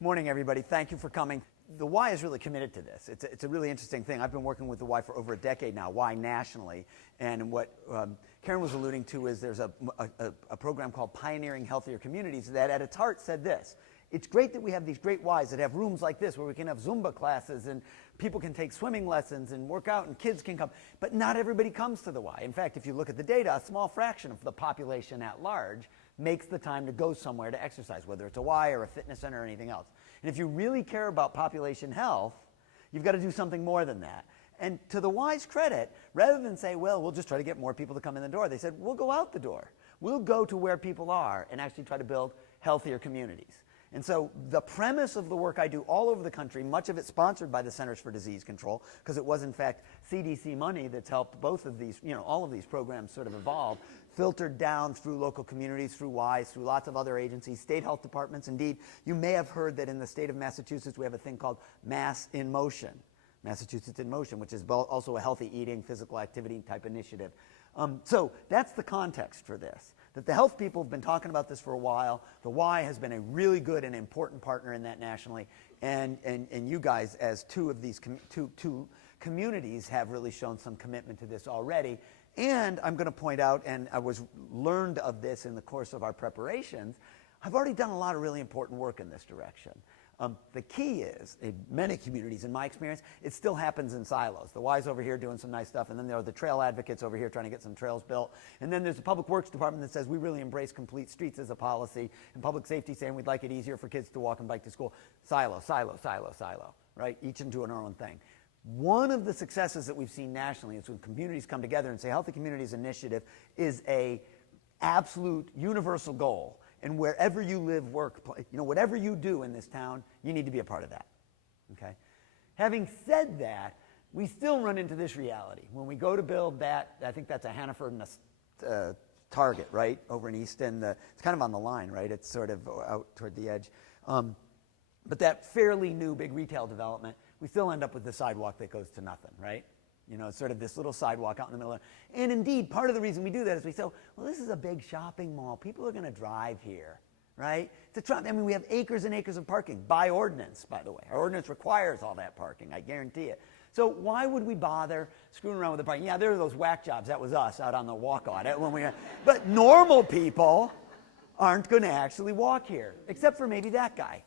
Morning, everybody. Thank you for coming. The Y is really committed to this. It's a really interesting thing. I've been working with the Y for over a decade now, Y nationally. And what Karen was alluding to is there's a program called Pioneering Healthier Communities that at its heart said this. It's great that we have these great Ys that have rooms like this where we can have Zumba classes and people can take swimming lessons and work out and kids can come. But not everybody comes to the Y. In fact, if you look at the data, a small fraction of the population at large makes the time to go somewhere to exercise, whether it's a Y or a fitness center or anything else. And if you really care about population health, you've got to do something more than that. And to the Y's credit, rather than say, well, we'll just try to get more people to come in the door, they said, we'll go out the door. We'll go to where people are and actually try to build healthier communities. And so the premise of the work I do all over the country, much of it sponsored by the Centers for Disease Control, because it was in fact CDC money that's helped both of these, all of these programs sort of evolve, filtered down through local communities, through Ys, through lots of other agencies, state health departments. Indeed, you may have heard that in the state of Massachusetts we have a thing called Mass in Motion, Massachusetts in Motion, which is also a healthy eating, physical activity type initiative. So that's the context for this. That the health people have been talking about this for a while. The Y has been a really good and important partner in that nationally. And you guys, as two of these two communities, have really shown some commitment to this already. And I'm going to point out, and I learned of this in the course of our preparations, I've already done a lot of really important work in this direction. The key is, in many communities, in my experience, it still happens in silos. The Y's over here doing some nice stuff, and then there are the trail advocates over here trying to get some trails built. And then there's the Public Works Department that says we really embrace complete streets as a policy, and public safety saying we'd like it easier for kids to walk and bike to school. Silo, silo, silo, silo, right? Each doing our own thing. One of the successes that we've seen nationally is when communities come together and say Healthy Communities Initiative is a absolute universal goal. And wherever you live, work, play, whatever you do in this town, you need to be a part of that, okay? Having said that, we still run into this reality. When we go to build that, I think that's a Hannaford and a Target, right, over in Easton. It's kind of on the line, right? It's sort of out toward the edge. But that fairly new big retail development, we still end up with the sidewalk that goes to nothing, right? It's sort of this little sidewalk out in the middle. And indeed, part of the reason we do that is we say, well, this is a big shopping mall. People are going to drive here, right? We have acres and acres of parking by ordinance, by the way. Our ordinance requires all that parking, I guarantee it. So why would we bother screwing around with the parking? Yeah, there are those whack jobs. That was us out on the walk on it. But normal people aren't going to actually walk here, except for maybe that guy.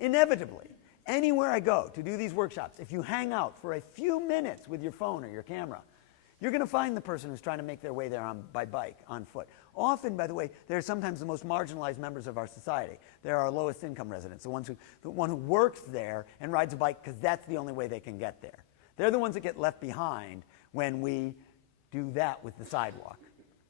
Inevitably. Anywhere I go to do these workshops, if you hang out for a few minutes with your phone or your camera, you're going to find the person who's trying to make their way there by bike, on foot. Often, by the way, they're sometimes the most marginalized members of our society. They're our lowest income residents, the one who works there and rides a bike because that's the only way they can get there. They're the ones that get left behind when we do that with the sidewalk.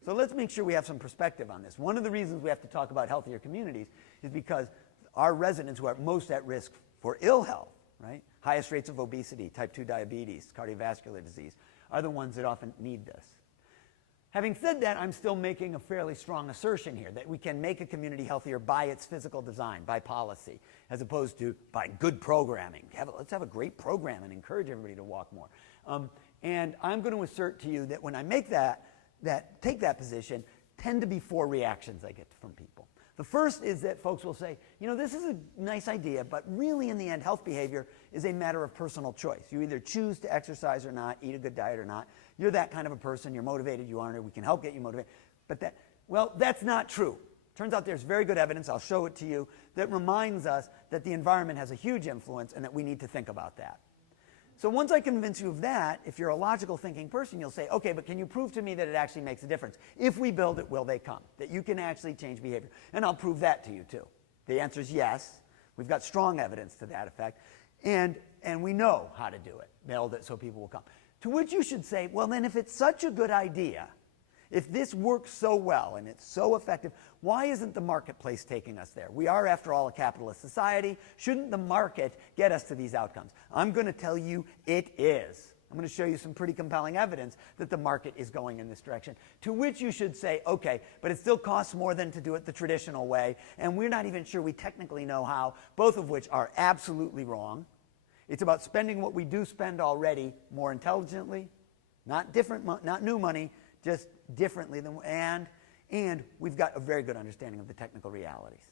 So let's make sure we have some perspective on this. One of the reasons we have to talk about healthier communities is because our residents who are most at risk for ill health, right? Highest rates of obesity, type 2 diabetes, cardiovascular disease, are the ones that often need this. Having said that, I'm still making a fairly strong assertion here that we can make a community healthier by its physical design, by policy, as opposed to by good programming. Let's have a great program and encourage everybody to walk more. And I'm going to assert to you that when I make take that position, tend to be 4 reactions I get from people. The first is that folks will say, this is a nice idea, but really in the end, health behavior is a matter of personal choice. You either choose to exercise or not, eat a good diet or not. You're that kind of a person. You're motivated. You aren't. We can help get you motivated. But that's not true. Turns out there's very good evidence, I'll show it to you, that reminds us that the environment has a huge influence and that we need to think about that. So once I convince you of that, if you're a logical thinking person, you'll say, okay, but can you prove to me that it actually makes a difference? If we build it, will they come? That you can actually change behavior. And I'll prove that to you too. The answer is yes. We've got strong evidence to that effect. And we know how to do it, build it so people will come. To which you should say, well then if it's such a good idea, If this works so well and it's so effective, why isn't the marketplace taking us there? We are, after all, a capitalist society. Shouldn't the market get us to these outcomes? I'm going to tell you it is. I'm going to show you some pretty compelling evidence that the market is going in this direction, to which you should say, okay, but it still costs more than to do it the traditional way, and we're not even sure we technically know how, both of which are absolutely wrong. It's about spending what we do spend already more intelligently, not new money, just differently than, and we've got a very good understanding of the technical realities.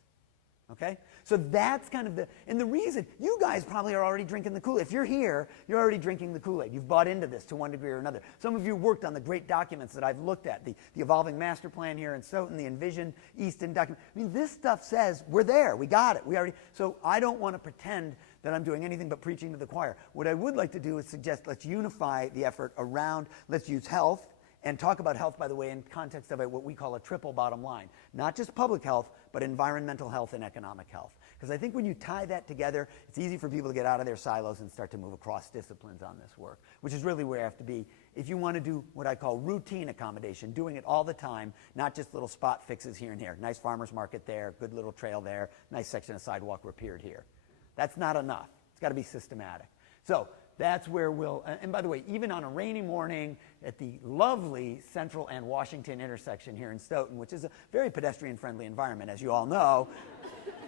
Okay? So that's kind of and the reason, you guys probably are already drinking the Kool-Aid. If you're here, you're already drinking the Kool-Aid. You've bought into this to one degree or another. Some of you worked on the great documents that I've looked at, the Evolving Master Plan here in Stoughton, the Envision Easton document. I mean, this stuff says, we're there, we got it, so I don't want to pretend that I'm doing anything but preaching to the choir. What I would like to do is suggest let's unify the effort around, let's use health, and talk about health, by the way, in context of what we call a triple bottom line. Not just public health, but environmental health and economic health. Because I think when you tie that together, it's easy for people to get out of their silos and start to move across disciplines on this work, which is really where you have to be if you want to do what I call routine accommodation, doing it all the time, not just little spot fixes here and here. Nice farmer's market there, good little trail there, nice section of sidewalk repaired here. That's not enough. It's got to be systematic. So that's where we'll, and by the way, even on a rainy morning at the lovely Central and Washington intersection here in Stoughton, which is a very pedestrian-friendly environment, as you all know,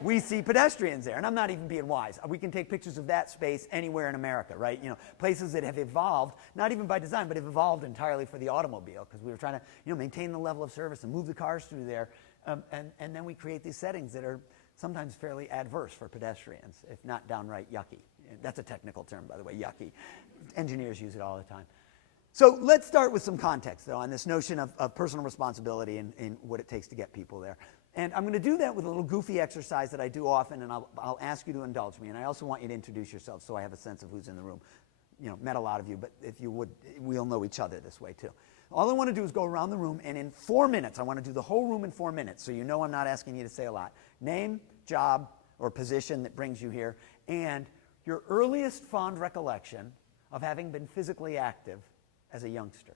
we see pedestrians there. And I'm not even being wise. We can take pictures of that space anywhere in America, right? You know, places that have evolved, not even by design, but have evolved entirely for the automobile, because we were trying to, maintain the level of service and move the cars through there. And then we create these settings that are sometimes fairly adverse for pedestrians, if not downright yucky. That's a technical term, by the way, yucky. Engineers use it all the time. So let's start with some context, though, on this notion of personal responsibility and what it takes to get people there. And I'm going to do that with a little goofy exercise that I do often, and I'll ask you to indulge me. And I also want you to introduce yourselves so I have a sense of who's in the room. Met a lot of you, but if you would, we'll know each other this way, too. All I want to do is go around the room, and in 4 minutes, I want to do the whole room in 4 minutes, so you know I'm not asking you to say a lot. Name, job, or position that brings you here, and your earliest fond recollection of having been physically active as a youngster.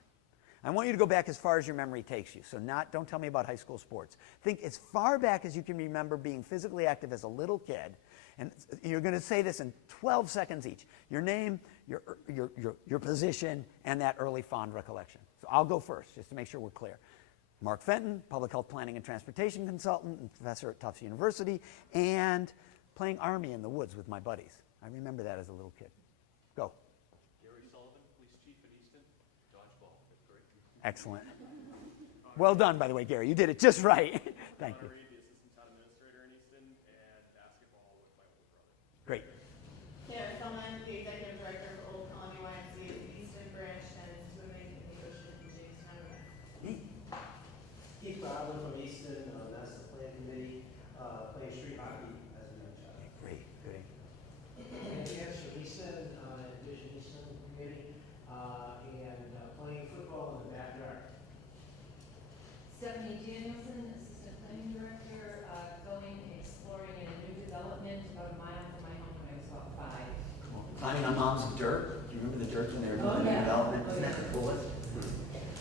I want you to go back as far as your memory takes you. So don't tell me about high school sports. Think as far back as you can remember being physically active as a little kid. And you're going to say this in 12 seconds each. Your name, your position, and that early fond recollection. So I'll go first, just to make sure we're clear. Mark Fenton, Public Health Planning and Transportation Consultant and professor at Tufts University, and playing Army in the woods with my buddies. I remember that as a little kid. Go. Gary Sullivan, police chief in Easton, dodgeball, fifth grade. Excellent. Well done, by the way, Gary. You did it just right. Thank you. The assistant town administrator in Easton, and basketball with my older brother. Great. Yeah, Sullivan, the executive director for Old Colony YMCA, the Easton branch, and swimming in the ocean in Jamestown. Keith Godwin from Easton, that's the plan committee, playing street hockey as a young child. Great. Yes, from Easton, Division Easton committee, and playing football in the backyard. Stephanie Danielson, assistant planning director, going exploring in a new development about a mile from my home when I was about 5. Come on. Climbing on mom's dirt. Do you remember the dirt when they were doing the development? Isn't that the coolest?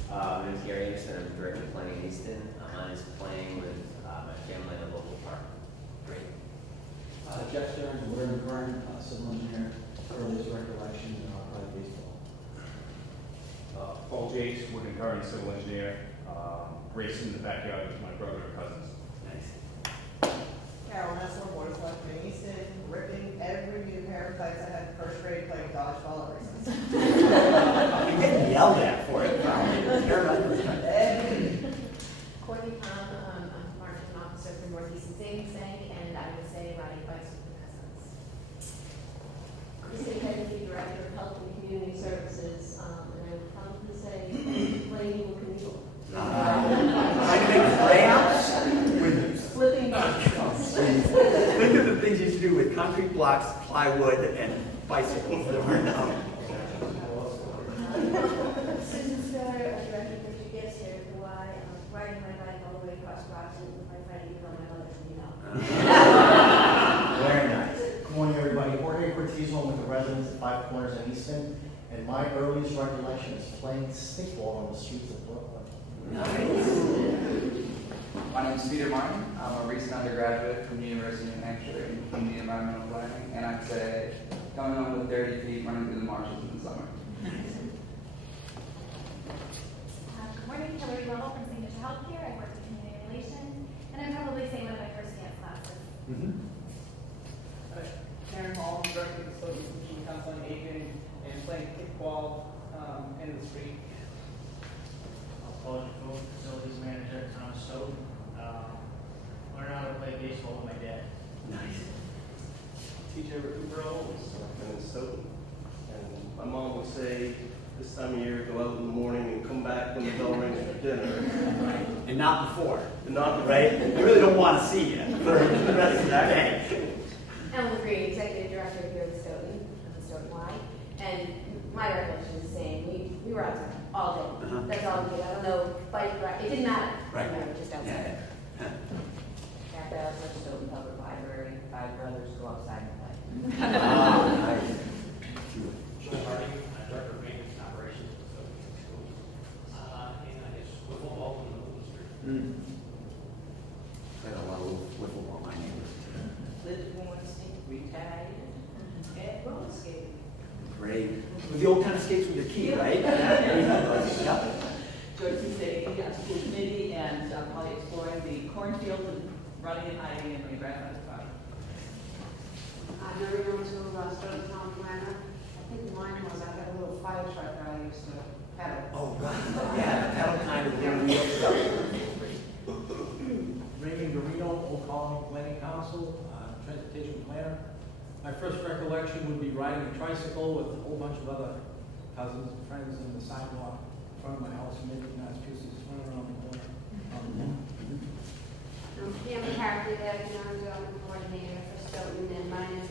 My name is Gary Anderson. I'm the director of planning in Easton. Mine is playing with my family in a local park. Great. Jeff Stearns, Warren Curran, civil engineer, earliest recollection, probably baseball. Paul Jakes, Woodland Curran, civil engineer, racing in the backyard with my brother and cousins. Nice. Carol Nessler, Board of Selectmen in Easton, ripping every new pair of tights I had in first grade playing dodgeball at recess. You're getting yelled at for it, probably. Courtney Tom, I'm a marketing officer for Northeastern Savings Bank, and I would say riding bikes with my cousins. Kristen Kennedy, Director of Health and Community Services, and I would probably say playing with Knievel. I make ramps with Flipping Think of the things you should do with concrete blocks, plywood, and bicycles that were known. Susan Stiller, a director of Richard Gifts here, who I riding my bike all the way across Rockland with my friend, even though my mother, Very nice. Good morning, everybody. Jorge Cortez, one with the residents at Five Corners in Easton, and my earliest recollection is playing stickball on the streets of Brooklyn. My name is Peter Martin. I'm a recent undergraduate from the University of New Hampshire in community environmental planning, and I'd say coming home with dirty feet running through the marshes in the summer. Good morning, Hillary Lovell from Signature Healthcare. I work in community relations, and I'm probably saying one of my first dance classes. Karen Hall, director of the Stoughton Institution Counseling Aging, and playing kickball in the street. Paul Jacob, facilities manager at Town of Stoughton. Learned how to play baseball with my dad. Nice. TJ Recupero was in Stoughton, and my mom would say this time of year go out in the morning and come back when the bell rings for dinner. And not before. And not before. Right? I really don't want to see you for the rest of that day. Ellen Green, executive director here at Stoughton, of the Stoughton Y, and my recollection is the same. We were outside all day. That's all we did. I don't know, bike ride. It didn't matter. Right. It didn't matter, just outside. At the Stoughton Public Library, 5 brothers go outside and play. Nice. Joe Harding, director of maintenance and operations at Stoughton Schools. And I just football in the Street. I got a lot of wiffle ball in my neighborhood. Lived one state, retired, and roller skating. Great. With the old kind of skates with your key, right? Yeah. Joyce Sadie, school committee, and probably exploring the cornfield and running and hiding in my grandmother's farm. I never went to Stoughton Town Planner. I think mine was, I had a little fire truck that I used to pedal. Oh, right. Yeah, the pedal kind of wheel stuff. Raymond Garino, Old Colony Planning Council, transportation planner. My first recollection would be riding a tricycle with a whole bunch of other cousins and friends in the sidewalk in front of my house in Midland, Massachusetts, running around the corner. I'm Pam McCarthy, the economic development coordinator for Stoughton, and mine is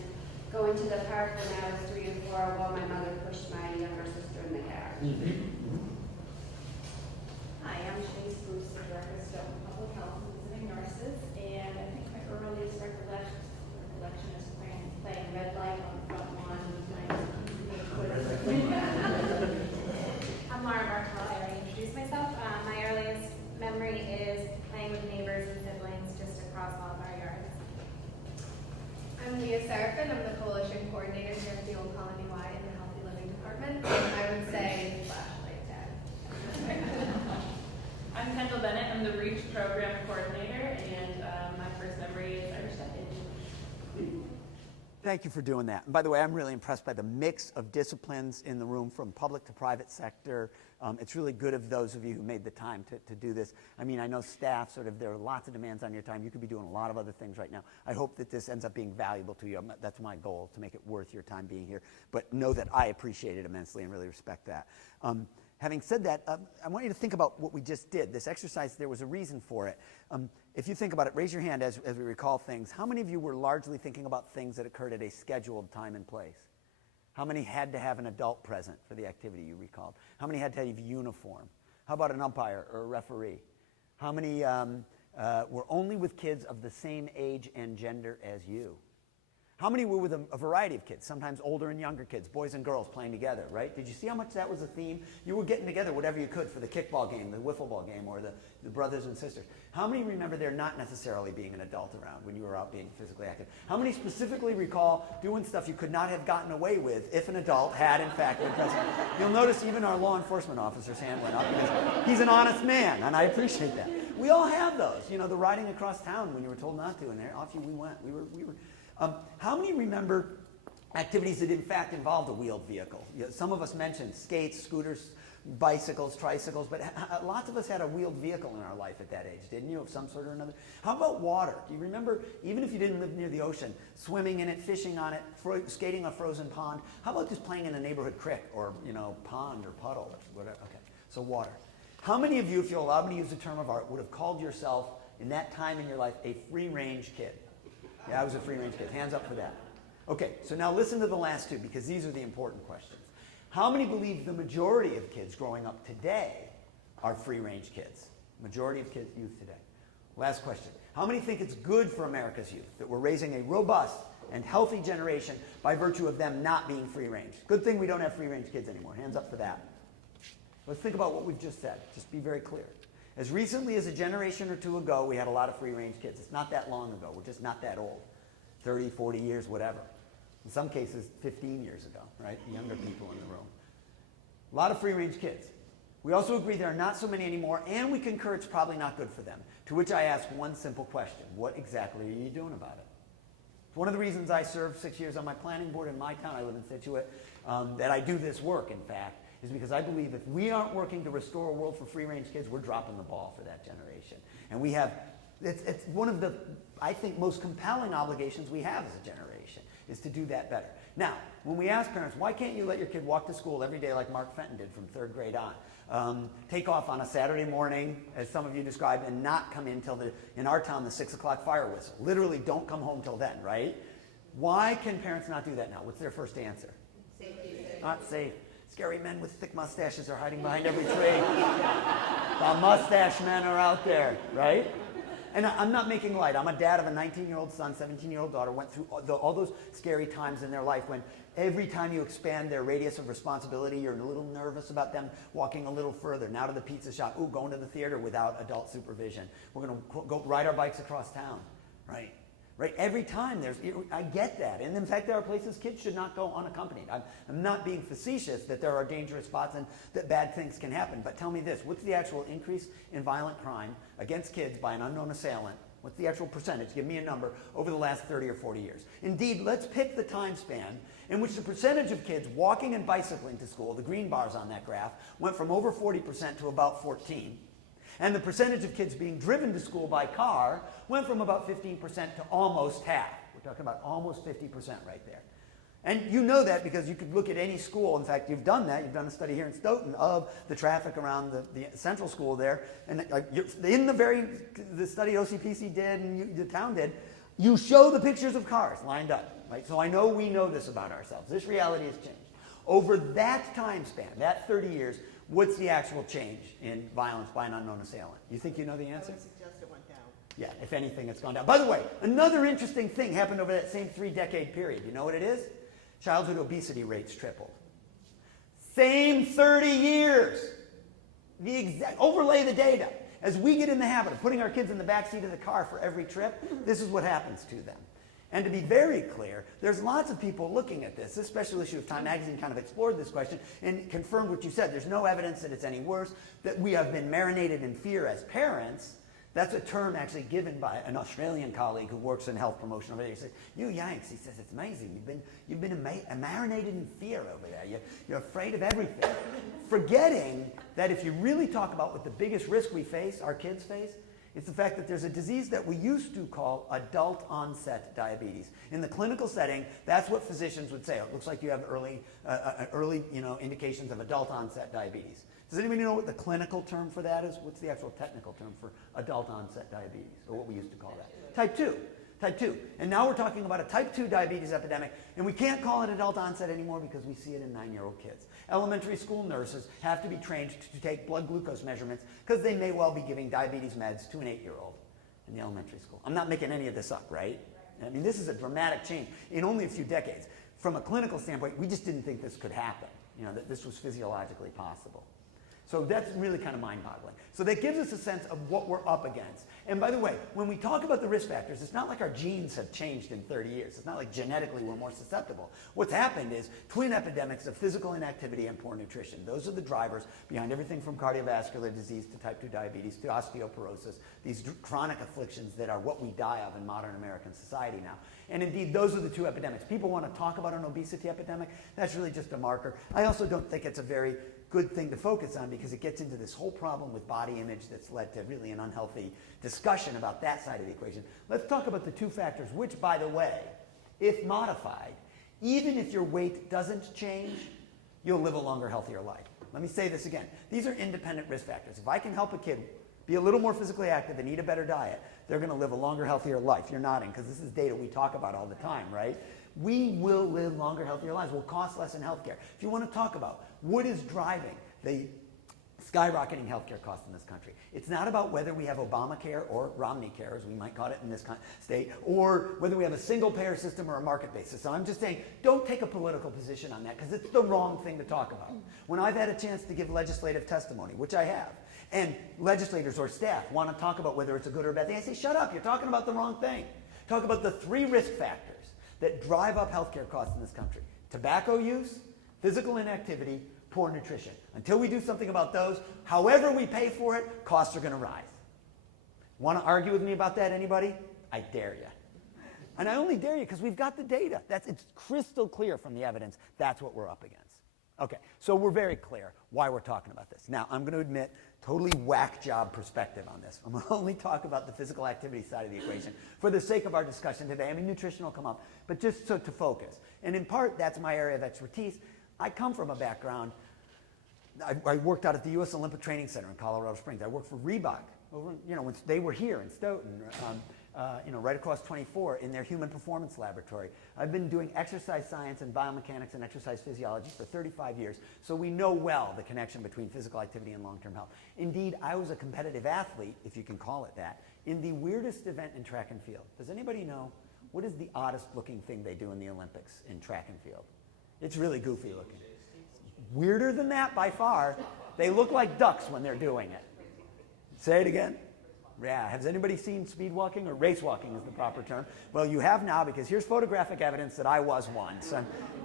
going to the park when I was 3 and 4 while my mother pushed my younger sister in the car. Hi, I'm Shanice Bruce, the director of Stoughton Public Health and Visiting Nurses, and I think my earliest recollection is playing red light on the front lawn with my I'm Laura Markell. I already introduced myself. My earliest memory is playing with neighbors and siblings just across all of our yards. I'm Leah Seraphin. I'm the coalition coordinator here at the Old Colony Y in the Healthy Living Department. I would say flashlight tag. I'm Kendall Bennett. I'm the REACH program coordinator, and my first memory is Irish Decade. Thank you for doing that. And by the way, I'm really impressed by the mix of disciplines in the room from public to private sector. It's really good of those of you who made the time to do this. I mean, I know staff, there are lots of demands on your time. You could be doing a lot of other things right now. I hope that this ends up being valuable to you. That's my goal, to make it worth your time being here. But know that I appreciate it immensely and really respect that. Having said that, I want you to think about what we just did. This exercise, there was a reason for it. If you think about it, raise your hand as we recall things. How many of you were largely thinking about things that occurred at a scheduled time and place? How many had to have an adult present for the activity you recalled? How many had to have uniform? How about an umpire or a referee? How many were only with kids of the same age and gender as you? How many were with a variety of kids, sometimes older and younger kids, boys and girls playing together, right? Did you see how much that was a theme? You were getting together whatever you could for the kickball game, the wiffle ball game, or the brothers and sisters. How many remember there not necessarily being an adult around when you were out being physically active? How many specifically recall doing stuff you could not have gotten away with if an adult had in fact been present? You'll notice even our law enforcement officer's hand went up because he's an honest man, and I appreciate that. We all have those, the riding across town when you were told not to, and there off we went. We were. How many remember activities that in fact involved a wheeled vehicle? Some of us mentioned skates, scooters, bicycles, tricycles, but lots of us had a wheeled vehicle in our life at that age, didn't you, of some sort or another? How about water? Do you remember, even if you didn't live near the ocean, swimming in it, fishing on it, skating a frozen pond? How about just playing in a neighborhood creek or, pond or puddle or whatever? Okay, so water. How many of you, if you'll allow me to use the term of art, would have called yourself, in that time in your life, a free-range kid? Yeah, I was a free-range kid. Hands up for that. Okay, so now listen to the last two, because these are the important questions. How many believe the majority of kids growing up today are free-range kids? Majority of youth today. Last question. How many think it's good for America's youth that we're raising a robust and healthy generation by virtue of them not being free-range? Good thing we don't have free-range kids anymore. Hands up for that. Let's think about what we've just said. Just be very clear. As recently as a generation or two ago, we had a lot of free-range kids. It's not that long ago. We're just not that old. 30, 40 years, whatever. In some cases, 15 years ago, right? Younger people in the room. A lot of free-range kids. We also agree there are not so many anymore, and we concur it's probably not good for them. To which I ask one simple question. What exactly are you doing about it? It's one of the reasons I served 6 years on my planning board in my town. I live in Situate. That I do this work, in fact, is because I believe if we aren't working to restore a world for free-range kids, we're dropping the ball for that generation. And we have, it's one of the, I think, most compelling obligations we have as a generation, is to do that better. Now, when we ask parents, why can't you let your kid walk to school every day like Mark Fenton did from 3rd grade on? Take off on a Saturday morning, as some of you described, and not come in till in our town, the 6 o'clock fire whistle. Literally, don't come home till then, right? Why can parents not do that now? What's their first answer? Safety. Not safe. Scary men with thick mustaches are hiding behind every tree. The mustache men are out there, right? And I'm not making light. I'm a dad of a 19-year-old son, 17-year-old daughter, went through all those scary times in their life when every time you expand their radius of responsibility, you're a little nervous about them walking a little further. Now to the pizza shop. Ooh, going to the theater without adult supervision. We're going to go ride our bikes across town, right? Right? Every time I get that. And in fact, there are places kids should not go unaccompanied. I'm not being facetious that there are dangerous spots and that bad things can happen. But tell me this, what's the actual increase in violent crime against kids by an unknown assailant? What's the actual percentage? Give me a number over the last 30 or 40 years. Indeed, let's pick the time span in which the percentage of kids walking and bicycling to school, the green bars on that graph, went from over 40% to about 14%. And the percentage of kids being driven to school by car went from about 15% to almost half. We're talking about almost 50% right there. And you know that because you could look at any school. In fact, you've done that. You've done a study here in Stoughton of the traffic around the central school there. And in the study OCPC did and the town did, you show the pictures of cars lined up. Right? So I know we know this about ourselves. This reality has changed. Over that time span, that 30 years, what's the actual change in violence by an unknown assailant? You think you know the answer? I would suggest it went down. Yeah, if anything, it's gone down. By the way, another interesting thing happened over that same 3-decade period. You know what it is? Childhood obesity rates tripled. Same 30 years. Overlay the data. As we get in the habit of putting our kids in the back seat of the car for every trip, this is what happens to them. And to be very clear, there's lots of people looking at this. This special issue of Time Magazine kind of explored this question and confirmed what you said. There's no evidence that it's any worse, that we have been marinated in fear as parents. That's a term actually given by an Australian colleague who works in health promotion over there. He says, you Yanks, he says, it's amazing. You've been marinated in fear over there. You're afraid of everything. Forgetting that if you really talk about what the biggest risk we face, our kids face, it's the fact that there's a disease that we used to call adult onset diabetes. In the clinical setting, that's what physicians would say. It looks like you have early indications of adult onset diabetes. Does anybody know what the clinical term for that is? What's the actual technical term for adult onset diabetes, or what we used to call that? Type 2. Type 2. And now we're talking about a type 2 diabetes epidemic, and we can't call it adult onset anymore because we see it in 9-year-old kids. Elementary school nurses have to be trained to take blood glucose measurements because they may well be giving diabetes meds to an 8-year-old in the elementary school. I'm not making any of this up, right? I mean, this is a dramatic change in only a few decades. From a clinical standpoint, we just didn't think this could happen, that this was physiologically possible. So that's really kind of mind-boggling. So that gives us a sense of what we're up against. And by the way, when we talk about the risk factors, it's not like our genes have changed in 30 years. It's not like genetically we're more susceptible. What's happened is twin epidemics of physical inactivity and poor nutrition. Those are the drivers behind everything from cardiovascular disease to type 2 diabetes to osteoporosis, these chronic afflictions that are what we die of in modern American society now. And indeed, those are the two epidemics. People want to talk about an obesity epidemic. That's really just a marker. I also don't think it's a very good thing to focus on because it gets into this whole problem with body image that's led to really an unhealthy discussion about that side of the equation. Let's talk about the two factors, which, by the way, if modified, even if your weight doesn't change, you'll live a longer, healthier life. Let me say this again. These are independent risk factors. If I can help a kid be a little more physically active and eat a better diet, they're going to live a longer, healthier life. You're nodding because this is data we talk about all the time, right? We will live longer, healthier lives. We'll cost less in healthcare. If you want to talk about what is driving the skyrocketing healthcare costs in this country, it's not about whether we have Obamacare or Romney care, as we might call it in this state, or whether we have a single-payer system or a market-based system. I'm just saying, don't take a political position on that because it's the wrong thing to talk about. When I've had a chance to give legislative testimony, which I have, And legislators or staff want to talk about whether it's a good or a bad thing. I say, shut up, you're talking about the wrong thing. Talk about the 3 risk factors that drive up healthcare costs in this country. Tobacco use, physical inactivity, poor nutrition. Until we do something about those, however we pay for it, costs are going to rise. Want to argue with me about that, anybody? I dare you. And I only dare you because we've got the data. It's crystal clear from the evidence. That's what we're up against. Okay, so we're very clear why we're talking about this. Now, I'm going to admit, totally whack job perspective on this. I'm going to only talk about the physical activity side of the equation for the sake of our discussion today. I mean, nutrition will come up, but just so to focus. And in part, that's my area of expertise. I come from a background, I worked out at the U.S. Olympic Training Center in Colorado Springs. I worked for Reebok, when they were here in Stoughton, right across 24 in their human performance laboratory. I've been doing exercise science and biomechanics and exercise physiology for 35 years, so we know well the connection between physical activity and long-term health. Indeed, I was a competitive athlete, if you can call it that, in the weirdest event in track and field. Does anybody know what is the oddest looking thing they do in the Olympics in track and field? It's really goofy looking. Weirder than that by far. They look like ducks when they're doing it. Say it again. Yeah, has anybody seen speed walking, or race walking is the proper term? Well, you have now, because here's photographic evidence that I was once.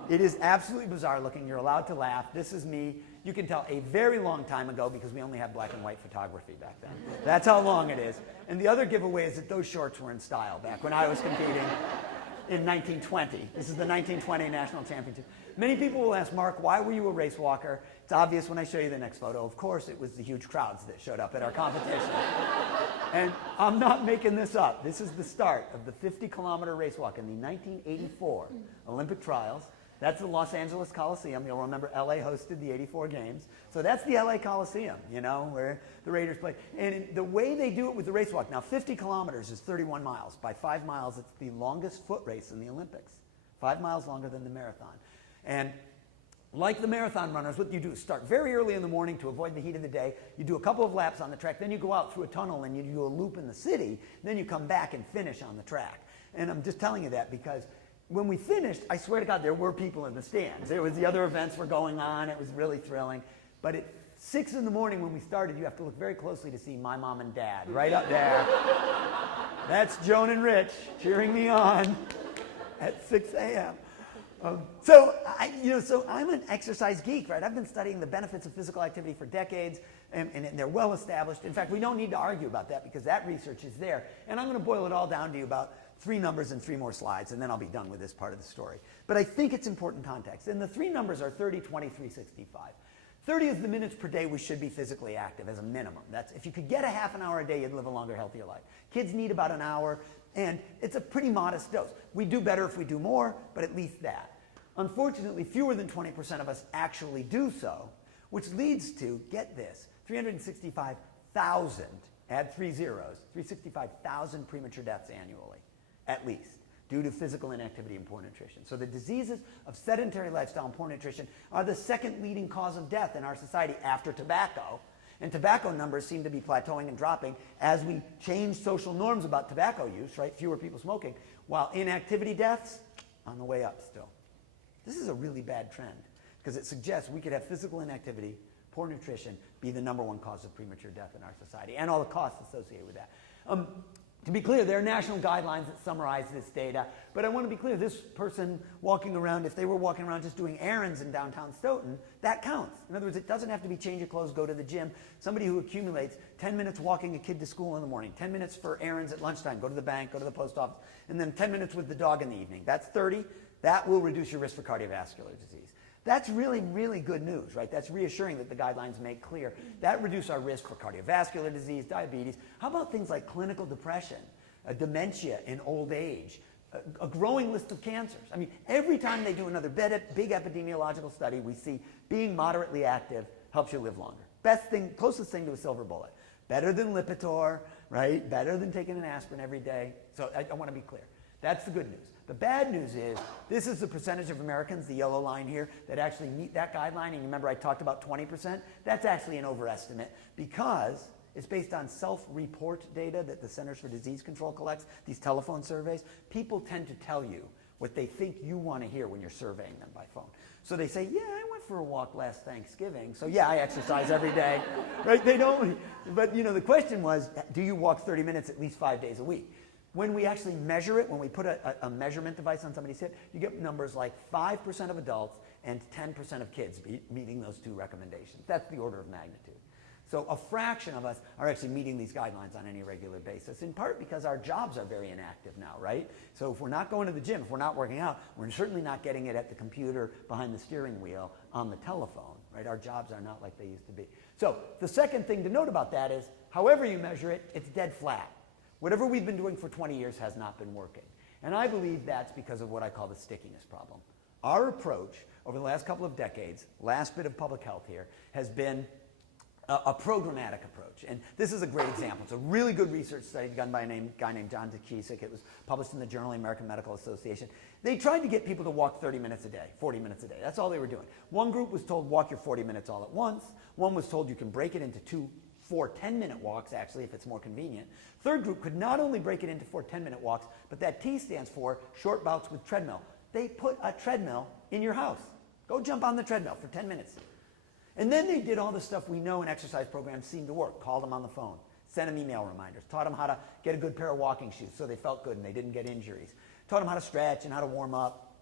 It is absolutely bizarre looking. You're allowed to laugh. This is me. You can tell a very long time ago because we only had black and white photography back then. That's how long it is. And the other giveaway is that those shorts were in style back when I was competing in 1920. This is the 1920 National Championship. Many people will ask, Mark, why were you a race walker? It's obvious when I show you the next photo. Of course, it was the huge crowds that showed up at our competition. And I'm not making this up. This is the start of the 50-kilometer race walk in the 1984 Olympic trials. That's the Los Angeles Coliseum. You'll remember LA hosted the 84 games. So that's the LA Coliseum, where the Raiders play. And the way they do it with the race walk, now 50 kilometers is 31 miles. By 5 miles, it's the longest foot race in the Olympics. 5 miles longer than the marathon. And like the marathon runners, what you do is start very early in the morning to avoid the heat of the day. You do a couple of laps on the track, then you go out through a tunnel and you do a loop in the city, then you come back and finish on the track. And I'm just telling you that because when we finished, I swear to God, there were people in the stands. The other events were going on. It was really thrilling. But at 6 in the morning when we started, you have to look very closely to see my mom and dad right up there. That's Joan and Rich cheering me on at 6 a.m. So I'm an exercise geek, right? I've been studying the benefits of physical activity for decades, and they're well established. In fact, we don't need to argue about that because that research is there. And I'm going to boil it all down to you about 3 numbers and 3 more slides, and then I'll be done with this part of the story. But I think it's important context. And the 3 numbers are 30, 20, 365. 30 is the minutes per day we should be physically active as a minimum. That's, if you could get a half an hour a day, you'd live a longer, healthier life. Kids need about an hour, and it's a pretty modest dose. We do better if we do more, but at least that. Unfortunately, fewer than 20% of us actually do so, which leads to, get this, 365,000, add 3 zeros, 365,000 premature deaths annually, at least, due to physical inactivity and poor nutrition. So the diseases of sedentary lifestyle and poor nutrition are the second leading cause of death in our society after tobacco. And tobacco numbers seem to be plateauing and dropping as we change social norms about tobacco use, right? Fewer people smoking, while inactivity deaths on the way up still. This is a really bad trend because it suggests we could have physical inactivity, poor nutrition, be the #1 cause of premature death in our society, and all the costs associated with that. To be clear, there are national guidelines that summarize this data, but I want to be clear, this person walking around, if they were walking around just doing errands in downtown Stoughton, that counts. In other words, it doesn't have to be change your clothes, go to the gym. Somebody who accumulates 10 minutes walking a kid to school in the morning, 10 minutes for errands at lunchtime, go to the bank, go to the post office, and then 10 minutes with the dog in the evening. That's 30. That will reduce your risk for cardiovascular disease. That's really, really good news, right? That's reassuring that the guidelines make clear. That reduces our risk for cardiovascular disease, diabetes. How about things like clinical depression, dementia in old age, a growing list of cancers? I mean, every time they do another big epidemiological study, we see being moderately active helps you live longer. Best thing, closest thing to a silver bullet. Better than Lipitor, right? Better than taking an aspirin every day. So I want to be clear. That's the good news. The bad news is this is the percentage of Americans, the yellow line here, that actually meet that guideline. And remember I talked about 20%? That's actually an overestimate because it's based on self-report data that the Centers for Disease Control collects, these telephone surveys. People tend to tell you what they think you want to hear when you're surveying them by phone. So they say, yeah, I went for a walk last Thanksgiving, so yeah, I exercise every day, right? They don't, but you know, the question was, do you walk 30 minutes at least 5 days a week? When we actually measure it, when we put a measurement device on somebody's hip, you get numbers like 5% of adults and 10% of kids meeting those two recommendations. That's the order of magnitude. So a fraction of us are actually meeting these guidelines on any regular basis, in part because our jobs are very inactive now, right? So if we're not going to the gym, if we're not working out, we're certainly not getting it at the computer, behind the steering wheel, on the telephone, right? Our jobs are not like they used to be. So the second thing to note about that is, however you measure it, it's dead flat. Whatever we've been doing for 20 years has not been working. And I believe that's because of what I call the stickiness problem. Our approach over the last couple of decades, last bit of public health here, has been a programmatic approach. And this is a great example. It's a really good research study done by a guy named John Dukesik. It was published in the Journal of the American Medical Association. They tried to get people to walk 30 minutes a day, 40 minutes a day. That's all they were doing. One group was told, walk your 40 minutes all at once. One was told you can break it into 4 10-minute walks, actually, if it's more convenient. Third group could not only break it into 4 10-minute walks, but that T stands for short bouts with treadmill. They put a treadmill in your house. Go jump on the treadmill for 10 minutes. And then they did all the stuff we know in exercise programs seem to work. Called them on the phone, sent them email reminders, taught them how to get a good pair of walking shoes so they felt good and they didn't get injuries, taught them how to stretch and how to warm up,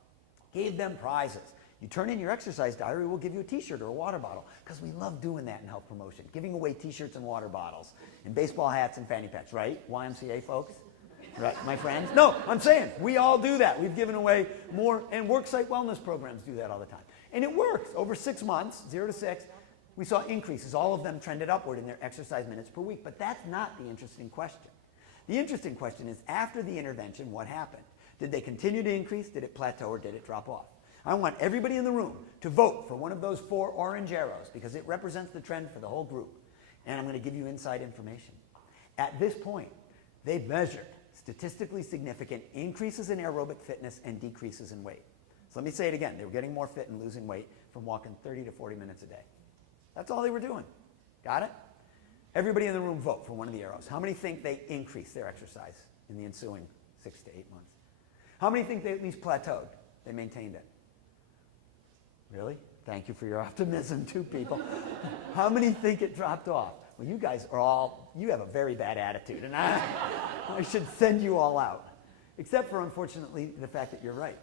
gave them prizes. You turn in your exercise diary, we'll give you a t-shirt or a water bottle, because we love doing that in health promotion, giving away t-shirts and water bottles and baseball hats and fanny packs, right? YMCA folks? Right, my friends? No, I'm saying, we all do that. We've given away more, and worksite wellness programs do that all the time. And it works. Over 6 months, 0 to 6, we saw increases. All of them trended upward in their exercise minutes per week. But that's not the interesting question. The interesting question is, after the intervention, what happened? Did they continue to increase? Did it plateau, or did it drop off? I want everybody in the room to vote for one of those 4 orange arrows, because it represents the trend for the whole group. And I'm going to give you inside information. At this point, they've measured statistically significant increases in aerobic fitness and decreases in weight. So let me say it again. They were getting more fit and losing weight from walking 30 to 40 minutes a day. That's all they were doing. Got it? Everybody in the room vote for one of the arrows. How many think they increased their exercise in the ensuing 6 to 8 months? How many think they at least plateaued? They maintained it. Really? Thank you for your optimism too, people. How many think it dropped off? Well, you guys are all, you have a very bad attitude, and I should send you all out. Except for, unfortunately, the fact that you're right.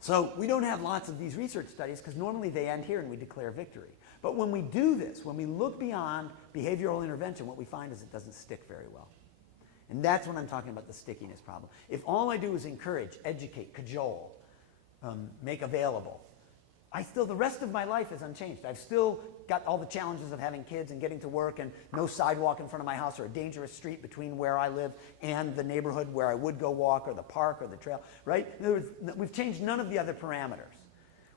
So we don't have lots of these research studies because normally they end here and we declare victory. But when we do this, when we look beyond behavioral intervention, what we find is it doesn't stick very well. And that's when I'm talking about the stickiness problem. If all I do is encourage, educate, cajole, make available, the rest of my life is unchanged. I've still got all the challenges of having kids and getting to work and no sidewalk in front of my house or a dangerous street between where I live and the neighborhood where I would go walk, or the park or the trail, right? In other words, we've changed none of the other parameters,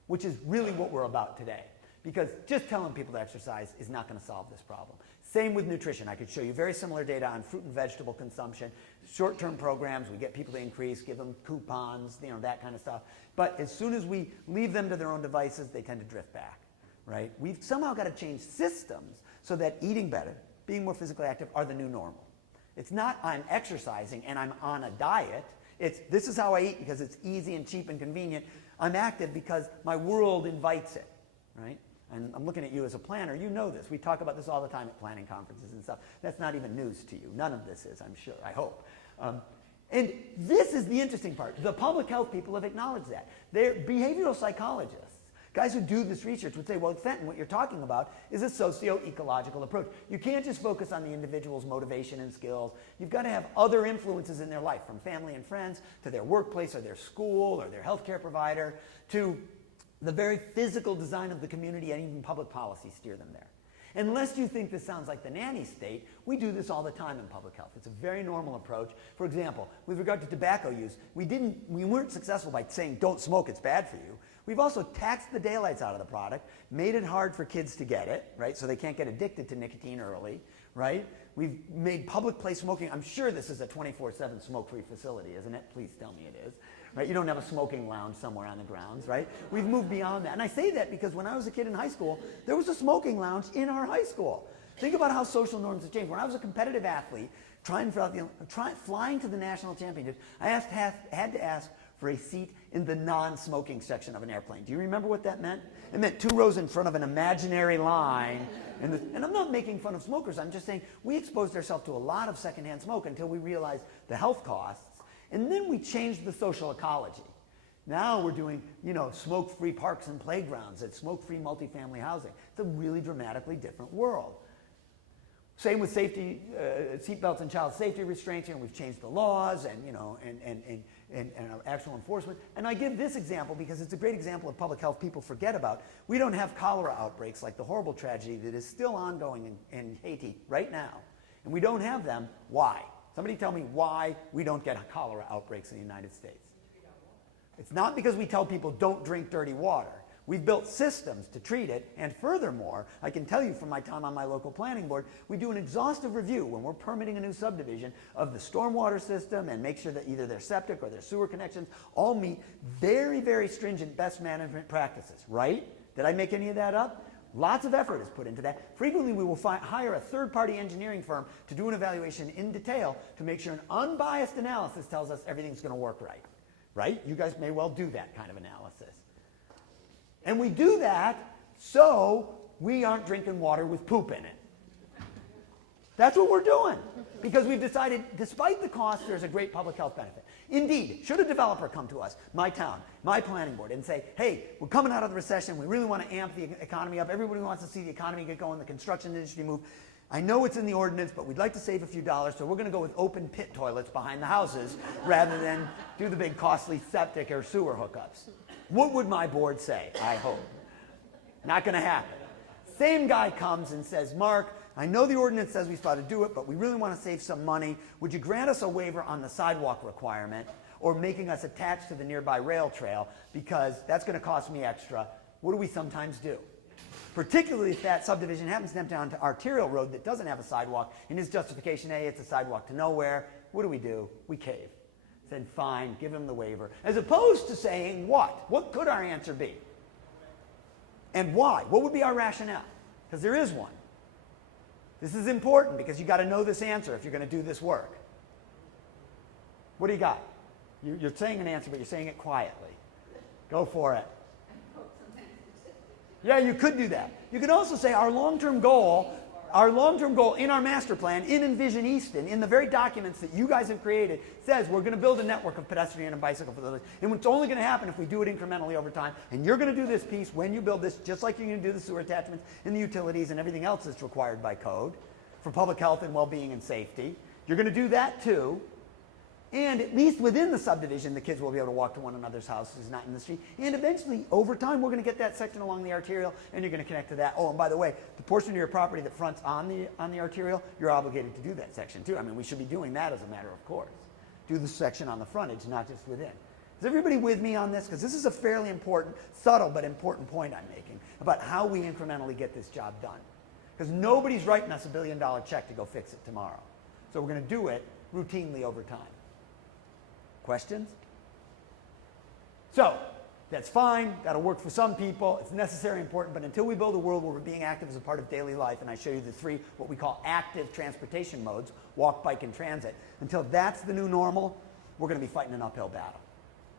which is really what we're about today. Because just telling people to exercise is not going to solve this problem. Same with nutrition. I could show you very similar data on fruit and vegetable consumption. Short-term programs, we get people to increase, give them coupons, that kind of stuff. But as soon as we leave them to their own devices, they tend to drift back, right? We've somehow got to change systems so that eating better, being more physically active are the new normal. It's not I'm exercising and I'm on a diet. It's this is how I eat because it's easy and cheap and convenient. I'm active because my world invites it, right? And I'm looking at you as a planner. You know this. We talk about this all the time at planning conferences and stuff. That's not even news to you. None of this is, I'm sure. I hope. And this is the interesting part. The public health people have acknowledged that. They're behavioral psychologists. Guys who do this research would say, well, Fenton, what you're talking about is a socio-ecological approach. You can't just focus on the individual's motivation and skills. You've got to have other influences in their life, from family and friends to their workplace or their school or their healthcare provider to the very physical design of the community, and even public policy steer them there. Unless you think this sounds like the nanny state, we do this all the time in public health. It's a very normal approach. For example, with regard to tobacco use, we weren't successful by saying don't smoke, it's bad for you. We've also taxed the daylights out of the product, made it hard for kids to get it, right? So they can't get addicted to nicotine early, right? We've made public place smoking, I'm sure this is a 24/7 smoke-free facility, isn't it? Please tell me it is. Right? You don't have a smoking lounge somewhere on the grounds, right? We've moved beyond that. And I say that because when I was a kid in high school, there was a smoking lounge in our high school. Think about how social norms have changed. When I was a competitive athlete, flying to the national championships, I had to ask for a seat in the non-smoking section of an airplane. Do you remember what that meant? It meant 2 rows in front of an imaginary line. And I'm not making fun of smokers. I'm just saying we exposed ourselves to a lot of secondhand smoke until we realized the health costs. And then we changed the social ecology. Now we're doing, smoke-free parks and playgrounds and smoke-free multifamily housing. It's a really dramatically different world. Same with safety, seatbelts and child safety restraints. We've changed the laws and our actual enforcement. And I give this example because it's a great example of public health people forget about. We don't have cholera outbreaks like the horrible tragedy that is still ongoing in Haiti right now. And we don't have them. Why? Somebody tell me why we don't get cholera outbreaks in the United States. It's not because we tell people don't drink dirty water. We've built systems to treat it, and furthermore, I can tell you from my time on my local planning board, we do an exhaustive review when we're permitting a new subdivision of the stormwater system and make sure that either their septic or their sewer connections all meet very, very stringent best management practices, right? Did I make any of that up? Lots of effort is put into that. Frequently, we will hire a third-party engineering firm to do an evaluation in detail to make sure an unbiased analysis tells us everything's going to work right. Right? You guys may well do that kind of analysis. And we do that so we aren't drinking water with poop in it. That's what we're doing. Because we've decided, despite the cost, there's a great public health benefit. Indeed, should a developer come to us, my town, my planning board, and say, hey, we're coming out of the recession, we really want to amp the economy up, everybody wants to see the economy get going, the construction industry move. I know it's in the ordinance, but we'd like to save a few dollars, so we're going to go with open pit toilets behind the houses rather than do the big costly septic or sewer hookups. What would my board say? I hope. Not going to happen. Same guy comes and says, Mark, I know the ordinance says we're supposed to do it, but we really want to save some money. Would you grant us a waiver on the sidewalk requirement or making us attached to the nearby rail trail because that's going to cost me extra? What do we sometimes do? Particularly if that subdivision happens to come down to arterial road that doesn't have a sidewalk. In his justification, A, it's a sidewalk to nowhere. What do? We cave. Said, fine, give him the waiver. As opposed to saying what? What could our answer be? And why? What would be our rationale? Because there is one. This is important because you've got to know this answer if you're going to do this work. What do you got? You're saying an answer, but you're saying it quietly. Go for it. Yeah, you could do that. You could also say our long-term goal in our master plan, in Envision Easton, in the very documents that you guys have created, says we're going to build a network of pedestrian and bicycle facilities. And it's only going to happen if we do it incrementally over time. And you're going to do this piece when you build this, just like you're going to do the sewer attachments and the utilities and everything else that's required by code for public health and well-being and safety. You're going to do that too. And at least within the subdivision, the kids will be able to walk to one another's houses, not in the street. And eventually, over time, we're going to get that section along the arterial, and you're going to connect to that. Oh, and by the way, the portion of your property that fronts on the arterial, you're obligated to do that section too. I mean, we should be doing that as a matter of course. Do the section on the frontage, not just within. Is everybody with me on this? Because this is a fairly important, subtle but important point I'm making about how we incrementally get this job done. Because nobody's writing us $1 billion check to go fix it tomorrow. So we're going to do it routinely over time. Questions? So, that's fine. That'll work for some people. It's necessary, important, but until we build a world where we're being active as a part of daily life, and I show you the 3, what we call active transportation modes, walk, bike, and transit, until that's the new normal, we're going to be fighting an uphill battle.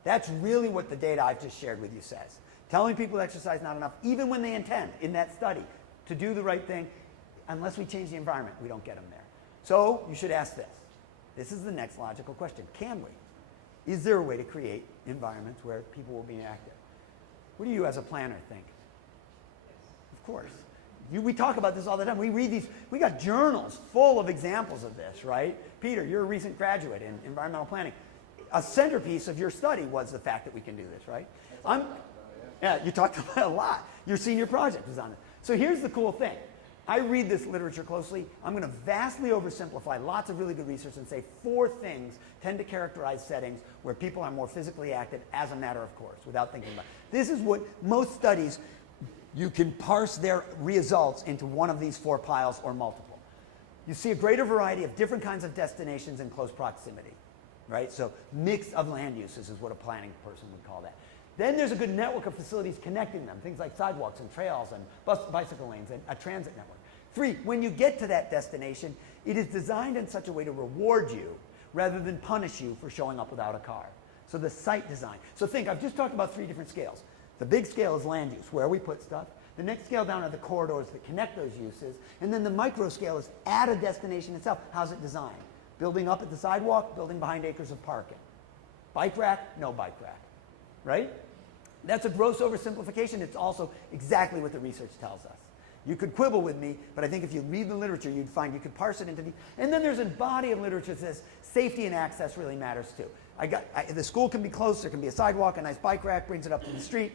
That's really what the data I've just shared with you says. Telling people to exercise not enough, even when they intend, in that study, to do the right thing, unless we change the environment, we don't get them there. So, you should ask this. This is the next logical question. Can we? Is there a way to create environments where people will be active? What do you as a planner think? Of course. We talk about this all the time. We read these, we got journals full of examples of this, right? Peter, you're a recent graduate in environmental planning. A centerpiece of your study was the fact that we can do this, right? Yeah, you talked about it a lot. Your senior project was on it. So here's the cool thing. I read this literature closely. I'm going to vastly oversimplify lots of really good research and say 4 things tend to characterize settings where people are more physically active as a matter of course, without thinking about it. This is what most studies, you can parse their results into one of these 4 piles or multiple. You see a greater variety of different kinds of destinations in close proximity, right? So mix of land uses is what a planning person would call that. Then there's a good network of facilities connecting them, things like sidewalks and trails and bicycle lanes and a transit network. 3, when you get to that destination, it is designed in such a way to reward you rather than punish you for showing up without a car. So the site design. So think, I've just talked about 3 different scales. The big scale is land use, where we put stuff. The next scale down are the corridors that connect those uses. And then the micro scale is at a destination itself. How's it designed? Building up at the sidewalk, building behind acres of parking. Bike rack, no bike rack, right? That's a gross oversimplification. It's also exactly what the research tells us. You could quibble with me, but I think if you read the literature, you'd find you could parse it into the... And then there's a body of literature that says safety and access really matters too. The school can be close, there can be a sidewalk, a nice bike rack brings it up to the street.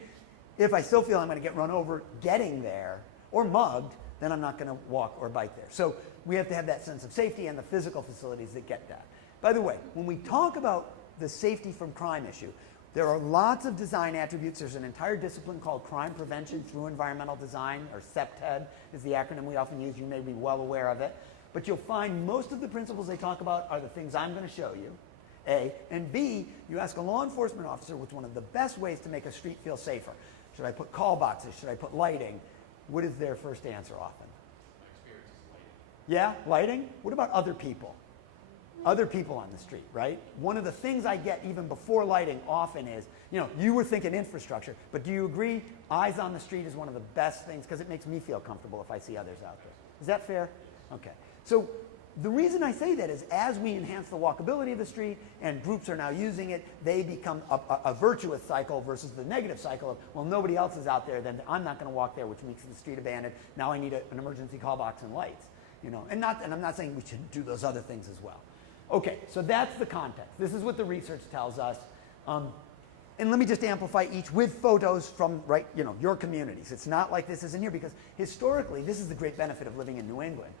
If I still feel I'm going to get run over getting there, or mugged, then I'm not going to walk or bike there. So we have to have that sense of safety and the physical facilities that get that. By the way, when we talk about the safety from crime issue, there are lots of design attributes. There's an entire discipline called crime prevention through environmental design, or CPTED is the acronym we often use. You may be well aware of it. But you'll find most of the principles they talk about are the things I'm going to show you, A. And B, you ask a law enforcement officer what's one of the best ways to make a street feel safer. Should I put call boxes? Should I put lighting? What is their first answer often? My experience is lighting. Yeah, lighting? What about other people? Other people on the street, right? One of the things I get even before lighting often is, you were thinking infrastructure, but do you agree eyes on the street is one of the best things because it makes me feel comfortable if I see others out there? Is that fair? Okay. So the reason I say that is as we enhance the walkability of the street and groups are now using it, they become a virtuous cycle versus the negative cycle of, well, nobody else is out there, then I'm not going to walk there, which makes the street abandoned. Now I need an emergency call box and lights. And I'm not saying we should do those other things as well. Okay, so that's the context. This is what the research tells us. And let me just amplify each with photos from your communities. It's not like this isn't here because historically, this is the great benefit of living in New England.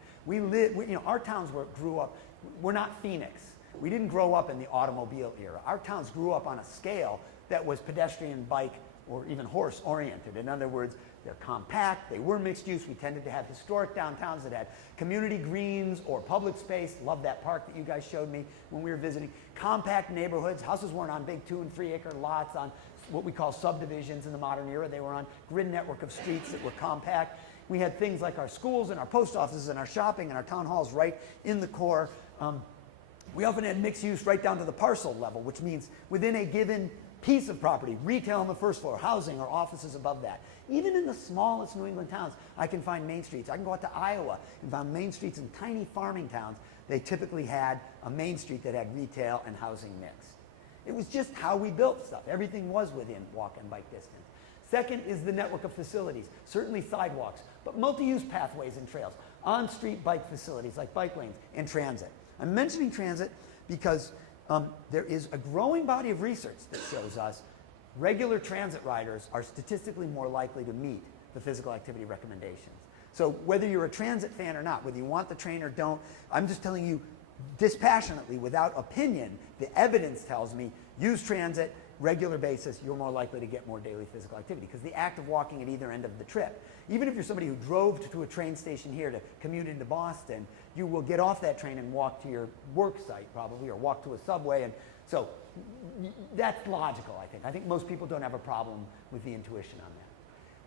Our towns grew up, we're not Phoenix. We didn't grow up in the automobile era. Our towns grew up on a scale that was pedestrian, bike, or even horse oriented. In other words, they're compact, they were mixed use. We tended to have historic downtowns that had community greens or public space. Love that park that you guys showed me when we were visiting. Compact neighborhoods. Houses weren't on big 2 and 3 acre lots on what we call subdivisions in the modern era. They were on grid network of streets that were compact. We had things like our schools and our post offices and our shopping and our town halls right in the core. We often had mixed use right down to the parcel level, which means within a given piece of property, retail on the first floor, housing or offices above that. Even in the smallest New England towns, I can find main streets. I can go out to Iowa and find main streets in tiny farming towns. They typically had a main street that had retail and housing mixed. It was just how we built stuff. Everything was within walk and bike distance. Second is the network of facilities, certainly sidewalks, but multi-use pathways and trails, on-street bike facilities like bike lanes, and transit. I'm mentioning transit because there is a growing body of research that shows us regular transit riders are statistically more likely to meet the physical activity recommendations. So whether you're a transit fan or not, whether you want the train or don't, I'm just telling you dispassionately, without opinion, the evidence tells me use transit, regular basis, you're more likely to get more daily physical activity because the act of walking at either end of the trip, even if you're somebody who drove to a train station here to commute into Boston, you will get off that train and walk to your work site probably, or walk to a subway. And so that's logical, I think. I think most people don't have a problem with the intuition on that.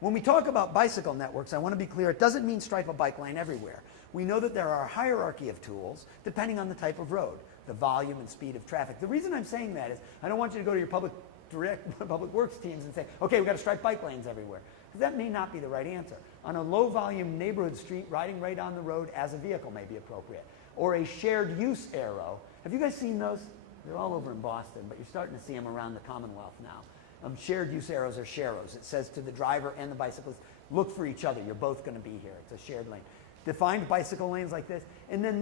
When we talk about bicycle networks, I want to be clear, it doesn't mean stripe a bike lane everywhere. We know that there are a hierarchy of tools depending on the type of road, the volume and speed of traffic. The reason I'm saying that is I don't want you to go to your public works teams and say, okay, we've got to stripe bike lanes everywhere. Because that may not be the right answer. On a low volume neighborhood street, riding right on the road as a vehicle may be appropriate. Or a shared use arrow. Have you guys seen those? They're all over in Boston, but you're starting to see them around the Commonwealth now. Shared use arrows are sharrows. It says to the driver and the bicyclist, look for each other. You're both going to be here. It's a shared lane. Defined bicycle lanes like this. And then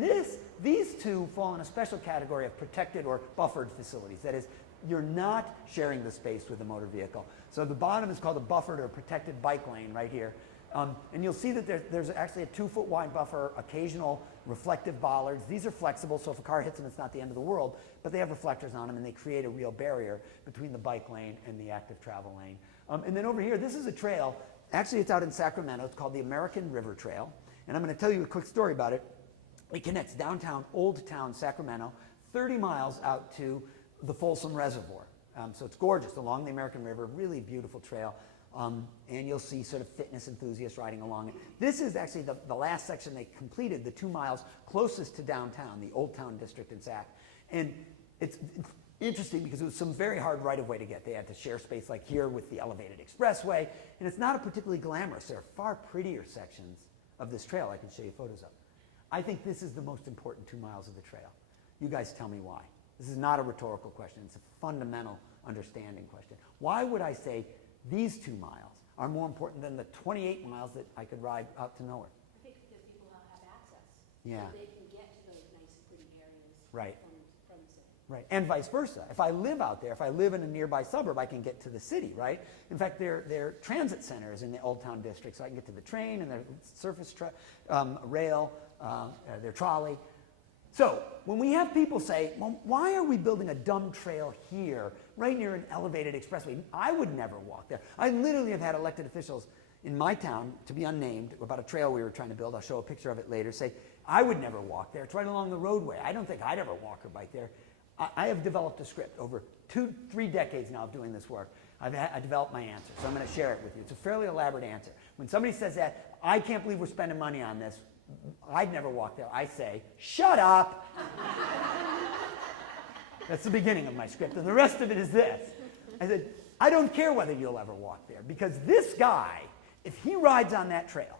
these two fall in a special category of protected or buffered facilities. That is, you're not sharing the space with a motor vehicle. So the bottom is called a buffered or protected bike lane right here. And you'll see that there's actually a 2-foot wide buffer, occasional reflective bollards. These are flexible, so if a car hits them, it's not the end of the world, but they have reflectors on them and they create a real barrier between the bike lane and the active travel lane. And then over here, this is a trail. Actually, it's out in Sacramento. It's called the American River Trail. And I'm going to tell you a quick story about it. It connects downtown, Old Town, Sacramento, 30 miles out to the Folsom Reservoir. So it's gorgeous along the American River, really beautiful trail. And you'll see sort of fitness enthusiasts riding along it. This is actually the last section they completed, the 2 miles closest to downtown, the Old Town District in Sac. And it's interesting because it was some very hard right-of-way to get. They had to share space like here with the elevated expressway, and it's not a particularly glamorous. There are far prettier sections of this trail I can show you photos of. I think this is the most important 2 miles of the trail. You guys tell me why. This is not a rhetorical question. It's a fundamental understanding question. Why would I say these 2 miles are more important than the 28 miles that I could ride out to nowhere? I think because people now have access. Yeah. So they can get to those nice, pretty areas Right. from the city. Right, and vice versa. If I live out there, if I live in a nearby suburb, I can get to the city, right? In fact, there are transit centers in the Old Town district, so I can get to the train and their surface rail, their trolley. So when we have people say, well, why are we building a dumb trail here, right near an elevated expressway? I would never walk there. I literally have had elected officials in my town, to be unnamed, about a trail we were trying to build, I'll show a picture of it later, say, I would never walk there. It's right along the roadway. I don't think I'd ever walk or bike there. I have developed a script over 2-3 decades now of doing this work. I developed my answer, so I'm going to share it with you. It's a fairly elaborate answer. When somebody says that, I can't believe we're spending money on this, I'd never walk there, I say, shut up! That's the beginning of my script, and the rest of it is this. I said, I don't care whether you'll ever walk there, because this guy, if he rides on that trail,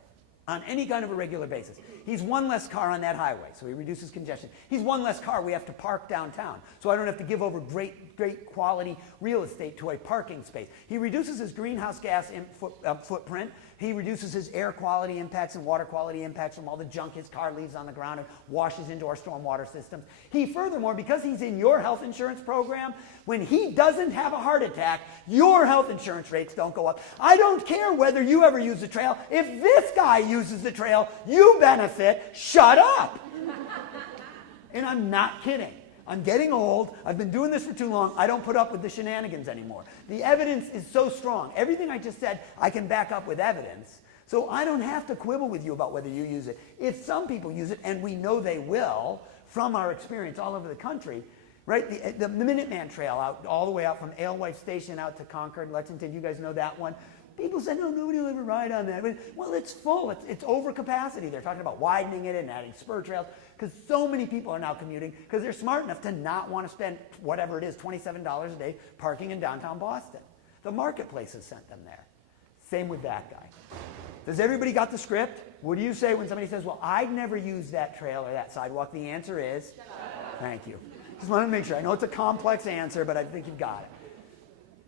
on any kind of a regular basis, he's one less car on that highway, so he reduces congestion. He's one less car we have to park downtown, so I don't have to give over great quality real estate to a parking space. He reduces his greenhouse gas footprint. He reduces his air quality impacts and water quality impacts from all the junk his car leaves on the ground and washes into our stormwater systems. He furthermore, because he's in your health insurance program, when he doesn't have a heart attack, your health insurance rates don't go up. I don't care whether you ever use the trail. If this guy uses the trail, you benefit. Shut up! And I'm not kidding. I'm getting old. I've been doing this for too long. I don't put up with the shenanigans anymore. The evidence is so strong. Everything I just said, I can back up with evidence. So I don't have to quibble with you about whether you use it. If some people use it, and we know they will, from our experience all over the country, right? The Minuteman Trail out all the way out from Alewife Station out to Concord, Lexington. You guys know that one. People said, no, nobody will ever ride on that. Well, it's full. It's over capacity. They're talking about widening it and adding spur trails because so many people are now commuting because they're smart enough to not want to spend whatever it is, $27 a day, parking in downtown Boston. The marketplace has sent them there. Same with that guy. Does everybody got the script? What do you say when somebody says, well, I'd never use that trail or that sidewalk? The answer is, thank you. Just wanted to make sure. I know it's a complex answer, but I think you've got it.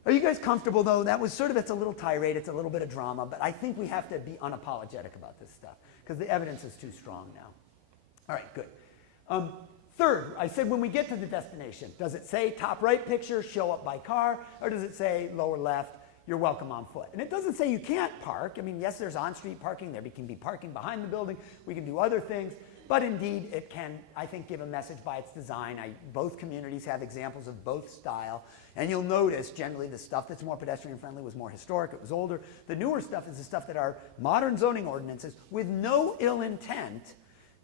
Are you guys comfortable, though? It's a little tirade, it's a little bit of drama, but I think we have to be unapologetic about this stuff because the evidence is too strong now. All right, good. Third, I said when we get to the destination, does it say top right picture, show up by car, or does it say lower left, you're welcome on foot? And it doesn't say you can't park. I mean, yes, there's on-street parking. There can be parking behind the building. We can do other things. But indeed, it can, I think, give a message by its design. Both communities have examples of both style. And you'll notice, generally, the stuff that's more pedestrian-friendly was more historic. It was older. The newer stuff is the stuff that are modern zoning ordinances with no ill intent,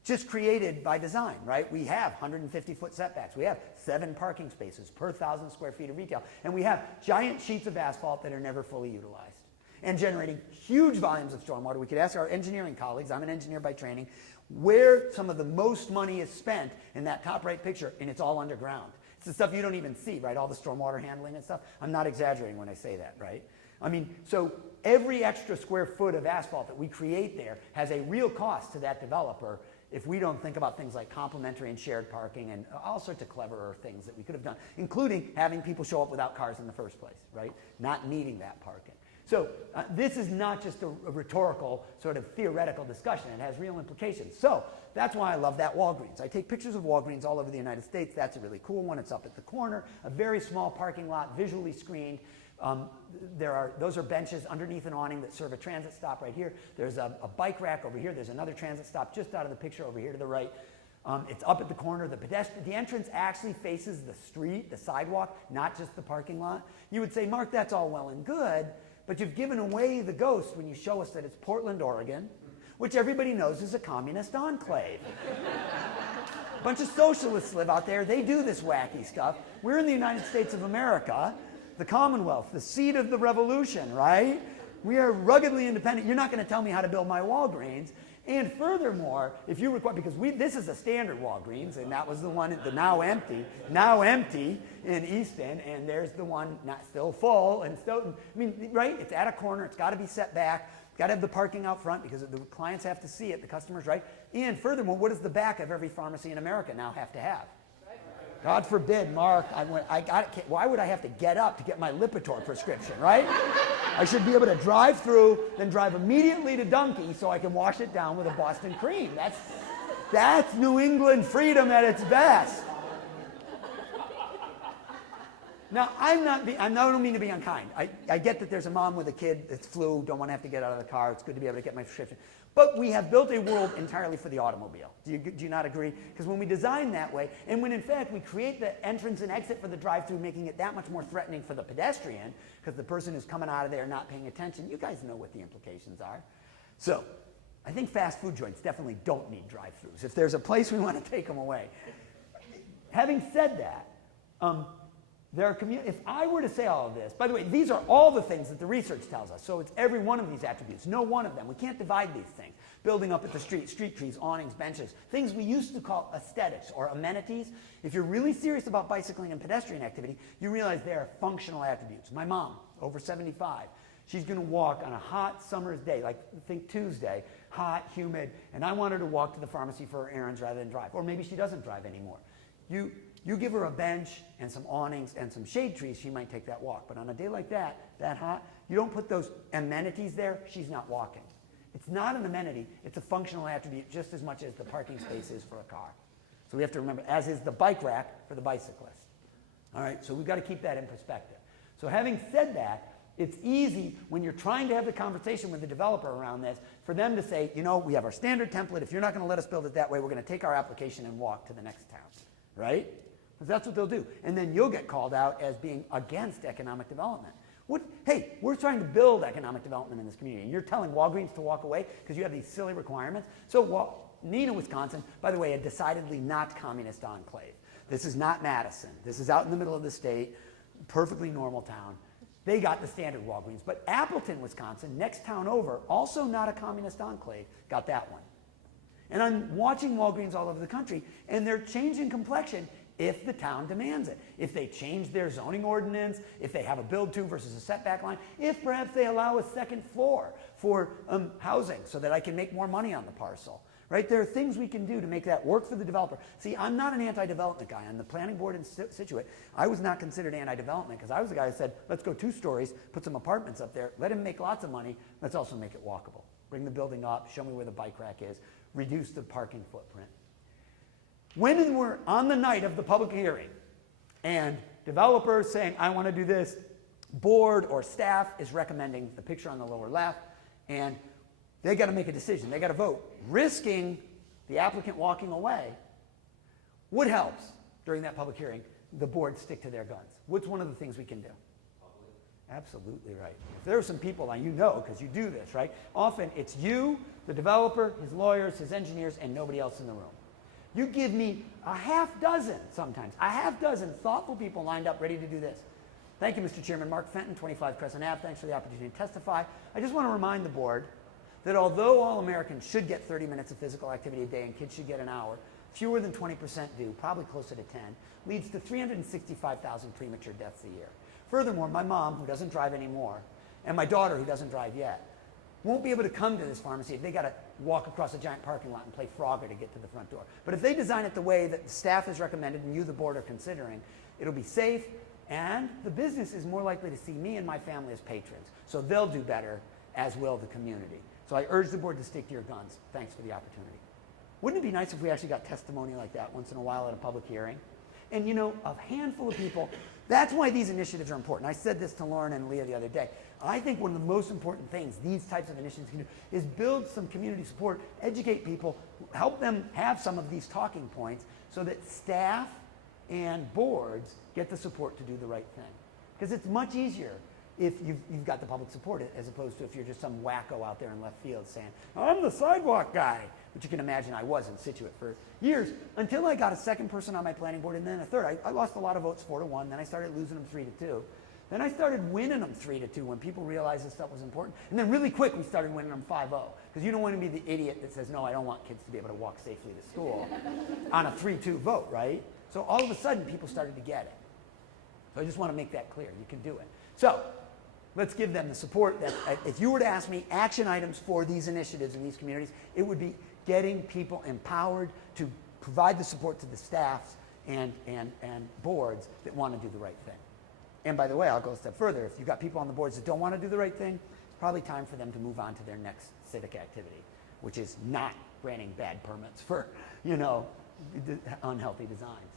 just created by design, right? We have 150-foot setbacks. We have 7 parking spaces per 1,000 square feet of retail. And we have giant sheets of asphalt that are never fully utilized and generating huge volumes of stormwater. We could ask our engineering colleagues, I'm an engineer by training, where some of the most money is spent in that top right picture, and it's all underground. It's the stuff you don't even see, right? All the stormwater handling and stuff. I'm not exaggerating when I say that, right? I mean, so every extra square foot of asphalt that we create there has a real cost to that developer if we don't think about things like complementary and shared parking and all sorts of cleverer things that we could have done, including having people show up without cars in the first place, right? Not needing that parking. So this is not just a rhetorical sort of theoretical discussion. It has real implications. So that's why I love that Walgreens. I take pictures of Walgreens all over the United States. That's a really cool one. It's up at the corner, a very small parking lot, visually screened. Those are benches underneath an awning that serve a transit stop right here. There's a bike rack over here. There's another transit stop just out of the picture over here to the right. It's up at the corner. The entrance actually faces the street, the sidewalk, not just the parking lot. You would say, Mark, that's all well and good, but you've given away the ghost when you show us that it's Portland, Oregon, which everybody knows is a communist enclave. A bunch of socialists live out there. They do this wacky stuff. We're in the United States of America, the Commonwealth, the seat of the revolution, right? We are ruggedly independent. You're not going to tell me how to build my Walgreens. And furthermore, if you require, because this is a standard Walgreens, and that was the one, the now empty in Easton, and there's the one not still full in Stoughton. I mean, right? It's at a corner. It's got to be set back. Got to have the parking out front because the clients have to see it, the customers, right? And furthermore, what does the back of every pharmacy in America now have to have? God forbid, Mark, why would I have to get up to get my Lipitor prescription, right? I should be able to drive through, then drive immediately to Dunkin' so I can wash it down with a Boston cream. That's New England freedom at its best. Now, I don't mean to be unkind. I get that there's a mom with a kid that's flu, don't want to have to get out of the car. It's good to be able to get my prescription. But we have built a world entirely for the automobile. Do you not agree? Because when we design that way, and when in fact we create the entrance and exit for the drive-thru, making it that much more threatening for the pedestrian, because the person who's coming out of there not paying attention, you guys know what the implications are. So, I think fast food joints definitely don't need drive-thrus. If there's a place we want to take them away. Having said that, if I were to say all of this, by the way, these are all the things that the research tells us. So it's every one of these attributes, no one of them. We can't divide these things. Building up at the street trees, awnings, benches, things we used to call aesthetics or amenities. If you're really serious about bicycling and pedestrian activity, you realize they are functional attributes. My mom, over 75, she's going to walk on a hot summer's day, like think Tuesday, hot, humid, and I want her to walk to the pharmacy for her errands rather than drive. Or maybe she doesn't drive anymore. You give her a bench and some awnings and some shade trees, she might take that walk. But on a day like that hot, you don't put those amenities there, she's not walking. It's not an amenity, it's a functional attribute just as much as the parking space is for a car. So we have to remember, as is the bike rack for the bicyclist. All right, so we've got to keep that in perspective. So having said that, it's easy when you're trying to have the conversation with the developer around this for them to say, you know, we have our standard template. If you're not going to let us build it that way, we're going to take our application and walk to the next town, right? Because that's what they'll do. And then you'll get called out as being against economic development. Hey, we're trying to build economic development in this community, and you're telling Walgreens to walk away because you have these silly requirements? So Neenah, Wisconsin, by the way, a decidedly not communist enclave. This is not Madison. This is out in the middle of the state, perfectly normal town. They got the standard Walgreens. But Appleton, Wisconsin, next town over, also not a communist enclave, got that one. And I'm watching Walgreens all over the country, and they're changing complexion if the town demands it. If they change their zoning ordinance, if they have a build-to versus a setback line, if perhaps they allow a second floor for housing so that I can make more money on the parcel. Right? There are things we can do to make that work for the developer. See, I'm not an anti-development guy. On the planning board in Situate, I was not considered anti-development because I was the guy who said, let's go 2 stories, put some apartments up there, let him make lots of money, let's also make it walkable. Bring the building up, show me where the bike rack is, reduce the parking footprint. When we're on the night of the public hearing and developers saying, I want to do this, board or staff is recommending the picture on the lower left, and they got to make a decision. They got to vote. Risking the applicant walking away, what helps during that public hearing? The board stick to their guns. What's one of the things we can do? Absolutely right. If there are some people, and you know because you do this, right? Often it's you, the developer, his lawyers, his engineers, and nobody else in the room. You give me a half dozen thoughtful people lined up ready to do this. Thank you, Mr. Chairman. Mark Fenton, 25 Crescent Ave. Thanks for the opportunity to testify. I just want to remind the board that although all Americans should get 30 minutes of physical activity a day and kids should get an hour, fewer than 20% do, probably closer to 10, leads to 365,000 premature deaths a year. Furthermore, my mom, who doesn't drive anymore, and my daughter, who doesn't drive yet, won't be able to come to this pharmacy if they got to walk across a giant parking lot and play Frogger to get to the front door. But if they design it the way that the staff has recommended and you, the board, are considering, it'll be safe, and the business is more likely to see me and my family as patrons. So they'll do better, as will the community. So I urge the board to stick to your guns. Thanks for the opportunity. Wouldn't it be nice if we actually got testimony like that once in a while at a public hearing? And you know, a handful of people, that's why these initiatives are important. I said this to Lauren and Leah the other day. I think one of the most important things these types of initiatives can do is build some community support, educate people, help them have some of these talking points so that staff and boards get the support to do the right thing. Because it's much easier if you've got the public support as opposed to if you're just some wacko out there in left field saying, I'm the sidewalk guy. Which you can imagine I was in Situate for years until I got a second person on my planning board and then a third. I lost a lot of votes 4-1, then I started losing them 3-2. Then I started winning them 3-2 when people realized this stuff was important. And then really quick, we started winning them 5-0. Because you don't want to be the idiot that says, no, I don't want kids to be able to walk safely to school on a 3-2 vote, right? So all of a sudden, people started to get it. So I just want to make that clear. You can do it. So let's give them the support. That if you were to ask me action items for these initiatives in these communities, it would be getting people empowered to provide the support to the staffs and boards that want to do the right thing. And by the way, I'll go a step further. If you've got people on the boards that don't want to do the right thing, it's probably time for them to move on to their next civic activity, which is not granting bad permits for, unhealthy designs.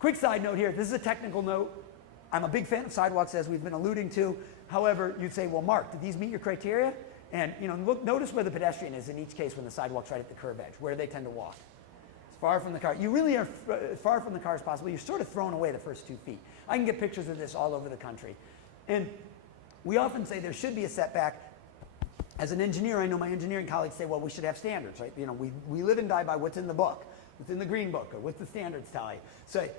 Quick side note here. This is a technical note. I'm a big fan of sidewalks, as we've been alluding to. However, you'd say, well, Mark, do these meet your criteria? And notice where the pedestrian is in each case when the sidewalk's right at the curb edge. Where do they tend to walk? As far from the car. You really are as far from the car as possible. You're sort of throwing away the first 2 feet. I can get pictures of this all over the country. And we often say there should be a setback. As an engineer, I know my engineering colleagues say, well, we should have standards, right? We live and die by what's in the book, what's in the green book, or what's the standards tell you.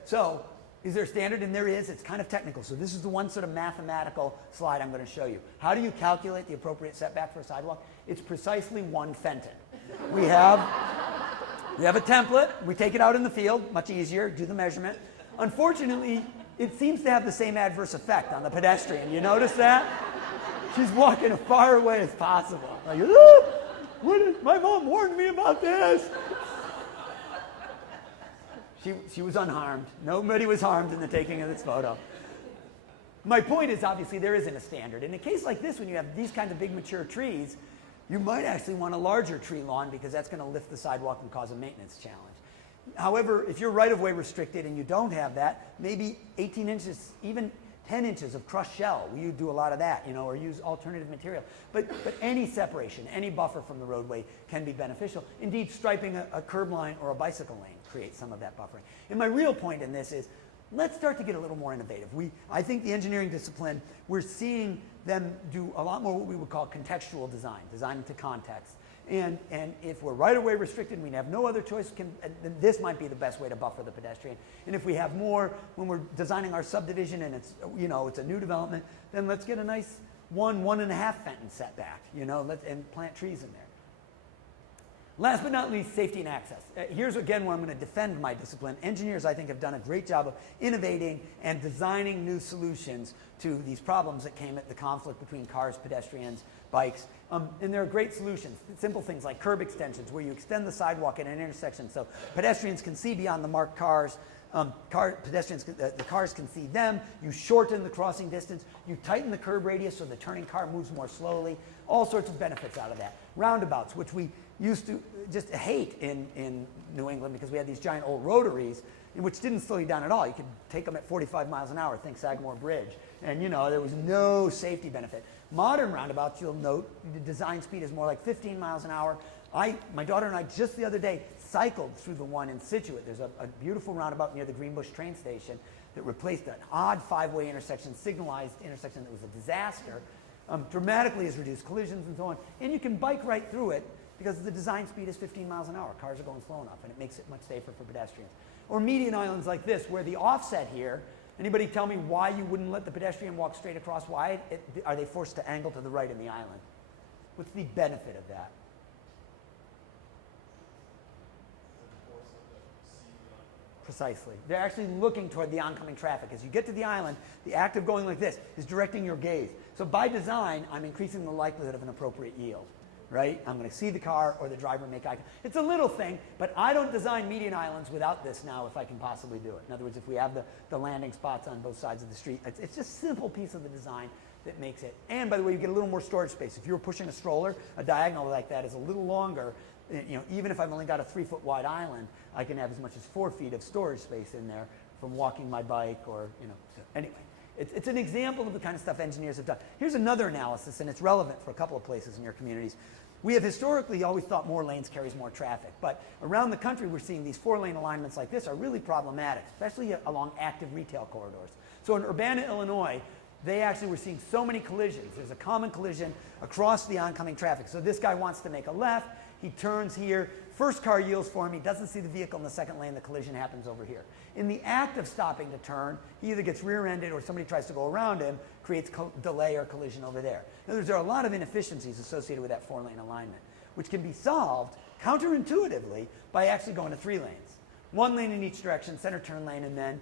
So is there a standard? And there is. It's kind of technical. So this is the one sort of mathematical slide I'm going to show you. How do you calculate the appropriate setback for a sidewalk? It's precisely 1 Fenton. We have a template. We take it out in the field. Much easier. Do the measurement. Unfortunately, it seems to have the same adverse effect on the pedestrian. You notice that? She's walking as far away as possible. Like, my mom warned me about this. She was unharmed. Nobody was harmed in the taking of this photo. My point is, obviously, there isn't a standard. In a case like this, when you have these kinds of big mature trees, you might actually want a larger tree lawn because that's going to lift the sidewalk and cause a maintenance challenge. However, if you're right-of-way restricted and you don't have that, maybe 18 inches, even 10 inches of crushed shell. We do a lot of that, or use alternative material. But any separation, any buffer from the roadway can be beneficial. Indeed, striping a curb line or a bicycle lane creates some of that buffering. And my real point in this is, let's start to get a little more innovative. I think the engineering discipline, we're seeing them do a lot more what we would call contextual design into context. And if we're right-of-way restricted, we have no other choice, then this might be the best way to buffer the pedestrian. And if we have more, when we're designing our subdivision and it's a new development, then let's get a nice 1.5 Fenton setback, and plant trees in there. Last but not least, safety and access. Here's again where I'm going to defend my discipline. Engineers, I think, have done a great job of innovating and designing new solutions to these problems that came at the conflict between cars, pedestrians, bikes. And there are great solutions. Simple things like curb extensions, where you extend the sidewalk at an intersection so pedestrians can see beyond the marked cars. The cars can see them. You shorten the crossing distance. You tighten the curb radius so the turning car moves more slowly. All sorts of benefits out of that. Roundabouts, which we used to just hate in New England because we had these giant old rotaries, which didn't slow you down at all. You could take them at 45 miles an hour, think Sagamore Bridge. And there was no safety benefit. Modern roundabouts, you'll note, the design speed is more like 15 miles an hour. My daughter and I just the other day cycled through the one in Situate. There's a beautiful roundabout near the Greenbush train station that replaced an odd 5-way intersection, signalized intersection that was a disaster. Dramatically has reduced collisions and so on. And you can bike right through it because the design speed is 15 miles an hour. Cars are going slow enough, and it makes it much safer for pedestrians. Or median islands like this, where the offset here, anybody tell me why you wouldn't let the pedestrian walk straight across? Why are they forced to angle to the right in the island? What's the benefit of that? Precisely. They're actually looking toward the oncoming traffic. As you get to the island, the act of going like this is directing your gaze. So by design, I'm increasing the likelihood of an appropriate yield, right? I'm going to see the car or the driver make eye contact. It's a little thing, but I don't design median islands without this now if I can possibly do it. In other words, if we have the landing spots on both sides of the street, it's just a simple piece of the design that makes it. And by the way, you get a little more storage space. If you're pushing a stroller, a diagonal like that is a little longer. Even if I've only got a 3-foot wide island, I can have as much as 4 feet of storage space in there from walking my bike or, So anyway, it's an example of the kind of stuff engineers have done. Here's another analysis, and it's relevant for a couple of places in your communities. We have historically always thought more lanes carries more traffic, but around the country we're seeing these 4-lane alignments like this are really problematic, especially along active retail corridors. So in Urbana, Illinois, they actually were seeing so many collisions. There's a common collision across the oncoming traffic. So this guy wants to make a left, he turns here, first car yields for him, he doesn't see the vehicle in the second lane, the collision happens over here. In the act of stopping to turn, he either gets rear-ended or somebody tries to go around him, creates delay or collision over there. In other words, there are a lot of inefficiencies associated with that 4-lane alignment, which can be solved counterintuitively by actually going to 3 lanes. 1 lane in each direction, center turn lane, and then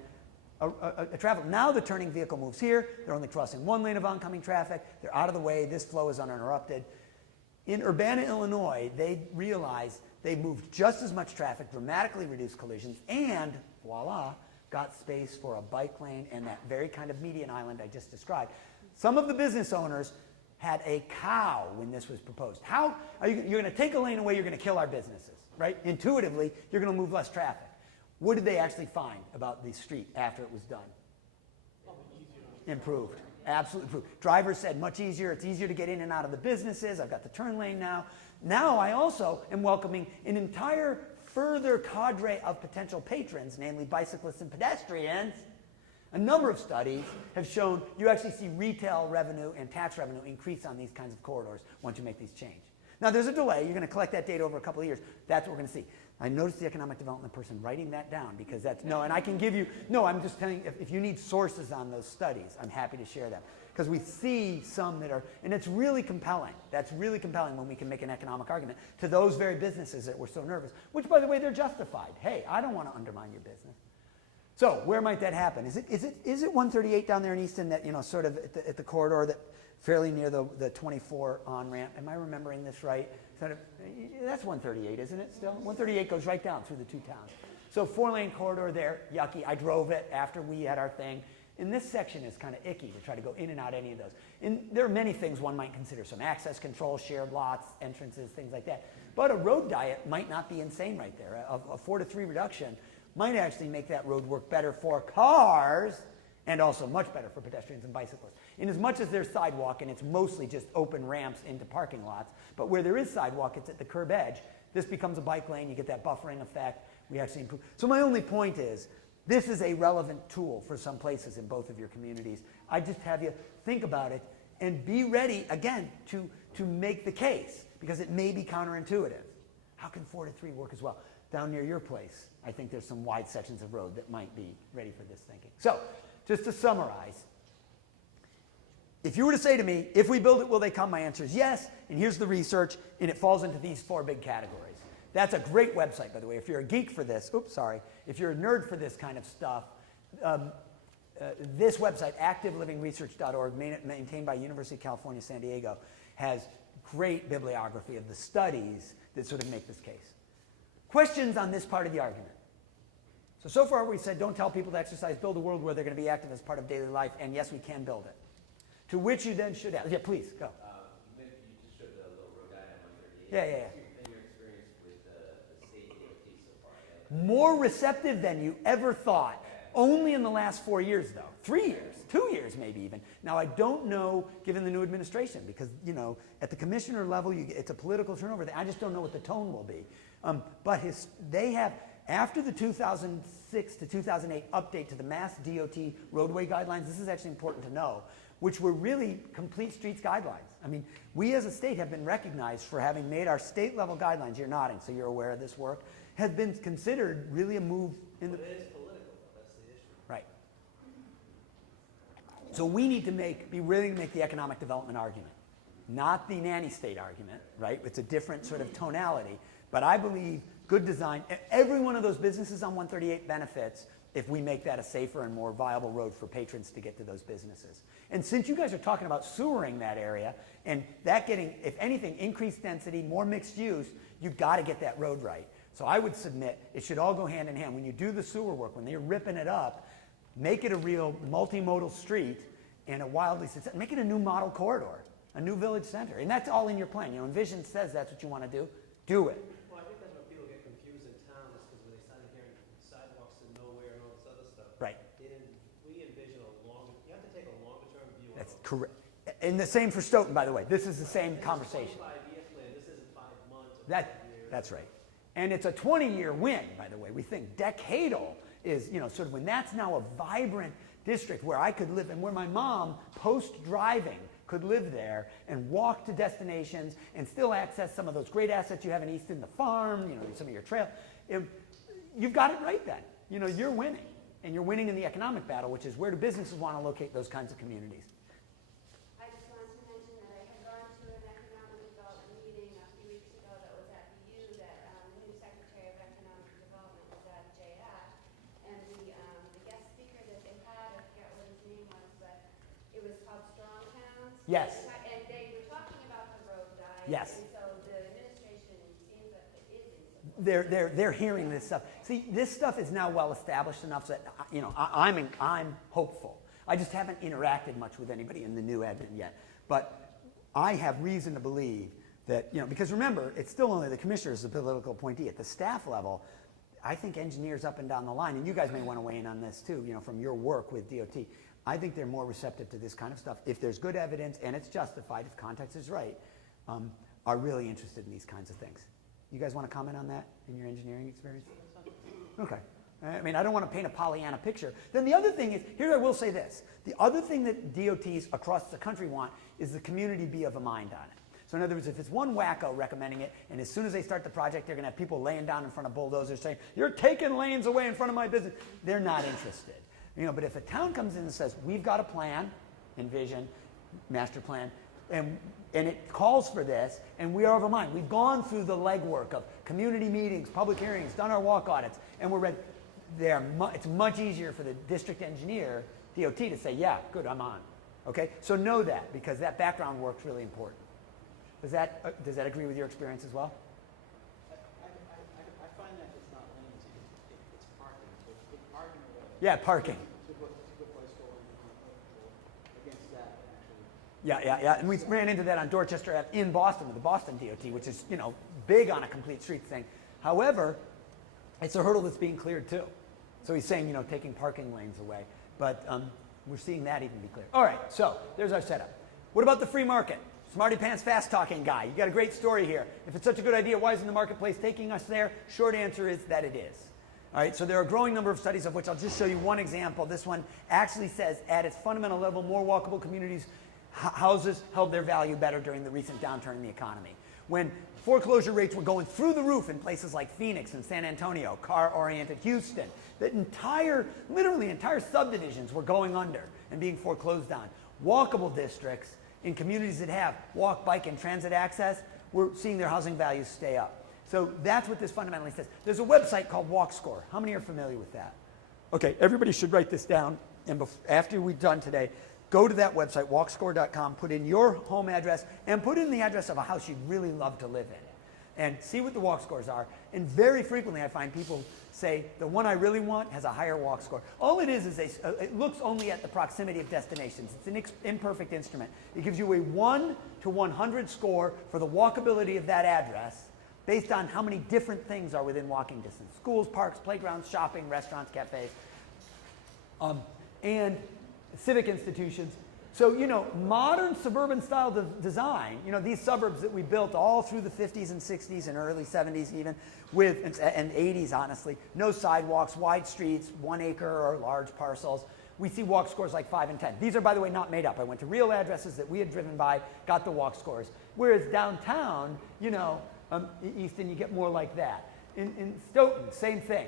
a traffic. Now the turning vehicle moves here, they're only crossing 1 lane of oncoming traffic, they're out of the way, this flow is uninterrupted. In Urbana, Illinois, they realized they moved just as much traffic, dramatically reduced collisions, and voila, got space for a bike lane and that very kind of median island I just described. Some of the business owners had a cow when this was proposed. How are you're going to take a lane away, you're going to kill our businesses, right? Intuitively, you're going to move less traffic. What did they actually find about the street after it was done? Improved. Absolutely improved. Drivers said much easier. It's easier to get in and out of the businesses. I've got the turn lane now. Now I also am welcoming an entire further cadre of potential patrons, namely bicyclists and pedestrians. A number of studies have shown you actually see retail revenue and tax revenue increase on these kinds of corridors once you make these changes. Now there's a delay. You're going to collect that data over a couple of years. That's what we're going to see. I noticed the economic development person writing that down because that's, no, and I can give you, no, I'm just telling you, if you need sources on those studies, I'm happy to share them. Because we see some that are, and it's really compelling. That's really compelling when we can make an economic argument to those very businesses that were so nervous, which, by the way, they're justified. Hey, I don't want to undermine your business. So where might that happen? Is it 138 down there in Easton that, you know, sort of at the corridor that fairly near the 24 on-ramp? Am I remembering this right? That's 138, isn't it still? 138 goes right down through the two towns. So 4-lane corridor there, yucky. I drove it after we had our thing. And this section is kind of icky to try to go in and out any of those. And there are many things one might consider. Some access control, shared lots, entrances, things like that. But a road diet might not be insane right there. A 4-to-3 reduction might actually make that road work better for cars and also much better for pedestrians and bicyclists. In as much as there's sidewalk and it's mostly just open ramps into parking lots, but where there is sidewalk, it's at the curb edge. This becomes a bike lane, you get that buffering effect, we actually improve. So my only point is, this is a relevant tool for some places in both of your communities. I just have you think about it and be ready, again, to make the case, because it may be counterintuitive. How can 4-to-3 work as well? Down near your place, I think there's some wide sections of road that might be ready for this thinking. So, just to summarize, if you were to say to me, if we build it, will they come? My answer is yes, and here's the research, and it falls into these 4 big categories. That's a great website, by the way. If you're a geek for this, if you're a nerd for this kind of stuff, this website, activelivingresearch.org, maintained by University of California, San Diego, has great bibliography of the studies that sort of make this case. Questions on this part of the argument? So far we've said don't tell people to exercise, build a world where they're going to be active as part of daily life, and yes, we can build it. To which you then should ask. Yeah, please, go. You just showed the little road diagram on 38. Yeah. What's your experience with the state DOT so far? More receptive than you ever thought. Only in the last 4 years, though. 3 years, 2 years maybe even. Now, I don't know, given the new administration, because, you know, at the commissioner level, it's a political turnover. I just don't know what the tone will be. But they have, after the 2006 to 2008 update to the Mass DOT roadway guidelines, this is actually important to know, which were really complete streets guidelines. I mean, we as a state have been recognized for having made our state level guidelines, you're nodding, so you're aware of this work, has been considered really a move in the... But it is political, though. That's the issue. Right. So we need to be willing to make the economic development argument, not the nanny state argument, right? It's a different sort of tonality. But I believe good design, every one of those businesses on 138 benefits if we make that a safer and more viable road for patrons to get to those businesses. And since you guys are talking about sewering that area, and that getting, if anything, increased density, more mixed use, you've got to get that road right. So I would submit it should all go hand in hand. When you do the sewer work, when they're ripping it up, make it a real multimodal street and a wildly successful, make it a new model corridor, a new village center. And that's all in your plan. You know, Envision says that's what you want to do. Do it. Well, I think that's where people get confused in town, is because when they started hearing sidewalks to nowhere and all this other stuff. Right. We envision you have to take a longer term view. That's correct. And the same for Stoughton, by the way. This is the same conversation. 25-year plan. This isn't 5 months or 5 years. That's right. And it's a 20-year win, by the way. We think decadal is, you know, sort of when that's now a vibrant district where I could live and where my mom, post-driving, could live there and walk to destinations and still access some of those great assets you have in Easton, the farm, some of your trail. You've got it right then. You're winning. And you're winning in the economic battle, which is where do businesses want to locate those kinds of communities? I just wanted to mention that I had gone to an economic development meeting a few weeks ago that was at the U, that the new Secretary of Economic Development was at JF, and the guest speaker that they had, I forget what his name was, but it was called Strong Towns. Yes. And they were talking about the road guide. Yes. And so the administration seems that it is in support. They're hearing this stuff. See, this stuff is now well established enough that I'm hopeful. I just haven't interacted much with anybody in the new admin yet, but I have reason to believe that because remember, it's still only the commissioner is the political appointee. At the staff level, I think engineers up and down the line, and you guys may want to weigh in on this too. From your work with DOT, I think they're more receptive to this kind of stuff if there's good evidence and it's justified, if context is right. Are really interested in these kinds of things. You guys want to comment on that in your engineering experience? Okay. I mean, I don't want to paint a Pollyanna picture. Then the other thing is, here I will say this. The other thing that DOTs across the country want is the community be of a mind on it. So in other words, if it's one wacko recommending it, and as soon as they start the project, they're going to have people laying down in front of bulldozers saying, you're taking lanes away in front of my business, they're not interested. But if a town comes in and says, we've got a plan, envision, master plan, and it calls for this, and we are of a mind. We've gone through the legwork of community meetings, public hearings, done our walk audits, and we're ready. It's much easier for the district engineer, DOT, to say, yeah, good, I'm on. Okay? So know that, because that background work's really important. Does that agree with your experience as well? I find that it's not lanes, it's parking. So it's parking away. Yeah, parking. It's a good place to go against that, actually. Yeah. And we ran into that on Dorchester Ave in Boston with the Boston DOT, which is, big on a complete street thing. However, it's a hurdle that's being cleared too. So he's saying, taking parking lanes away. But we're seeing that even be cleared. All right, so there's our setup. What about the free market? Smarty pants, fast talking guy. You got a great story here. If it's such a good idea, why isn't the marketplace taking us there? Short answer is that it is. All right, so there are a growing number of studies of which I'll just show you one example. This one actually says at its fundamental level, more walkable communities, houses held their value better during the recent downturn in the economy. When foreclosure rates were going through the roof in places like Phoenix and San Antonio, car-oriented Houston, that literally entire subdivisions were going under and being foreclosed on. Walkable districts in communities that have walk, bike, and transit access, we're seeing their housing values stay up. So that's what this fundamentally says. There's a website called WalkScore. How many are familiar with that? Okay, everybody should write this down. And after we're done today, go to that website, walkscore.com, put in your home address, and put in the address of a house you'd really love to live in. And see what the walk scores are. And very frequently I find people say, the one I really want has a higher walk score. All it is it looks only at the proximity of destinations. It's an imperfect instrument. It gives you a 1 to 100 score for the walkability of that address based on how many different things are within walking distance. Schools, parks, playgrounds, shopping, restaurants, cafes, and civic institutions. So, modern suburban style design, these suburbs that we built all through the 50s and 60s and early 70s even, and 80s honestly, no sidewalks, wide streets, 1 acre or large parcels. We see walk scores like 5 and 10. These are, by the way, not made up. I went to real addresses that we had driven by, got the walk scores. Whereas downtown, Easton, you get more like that. In Stoughton, same thing.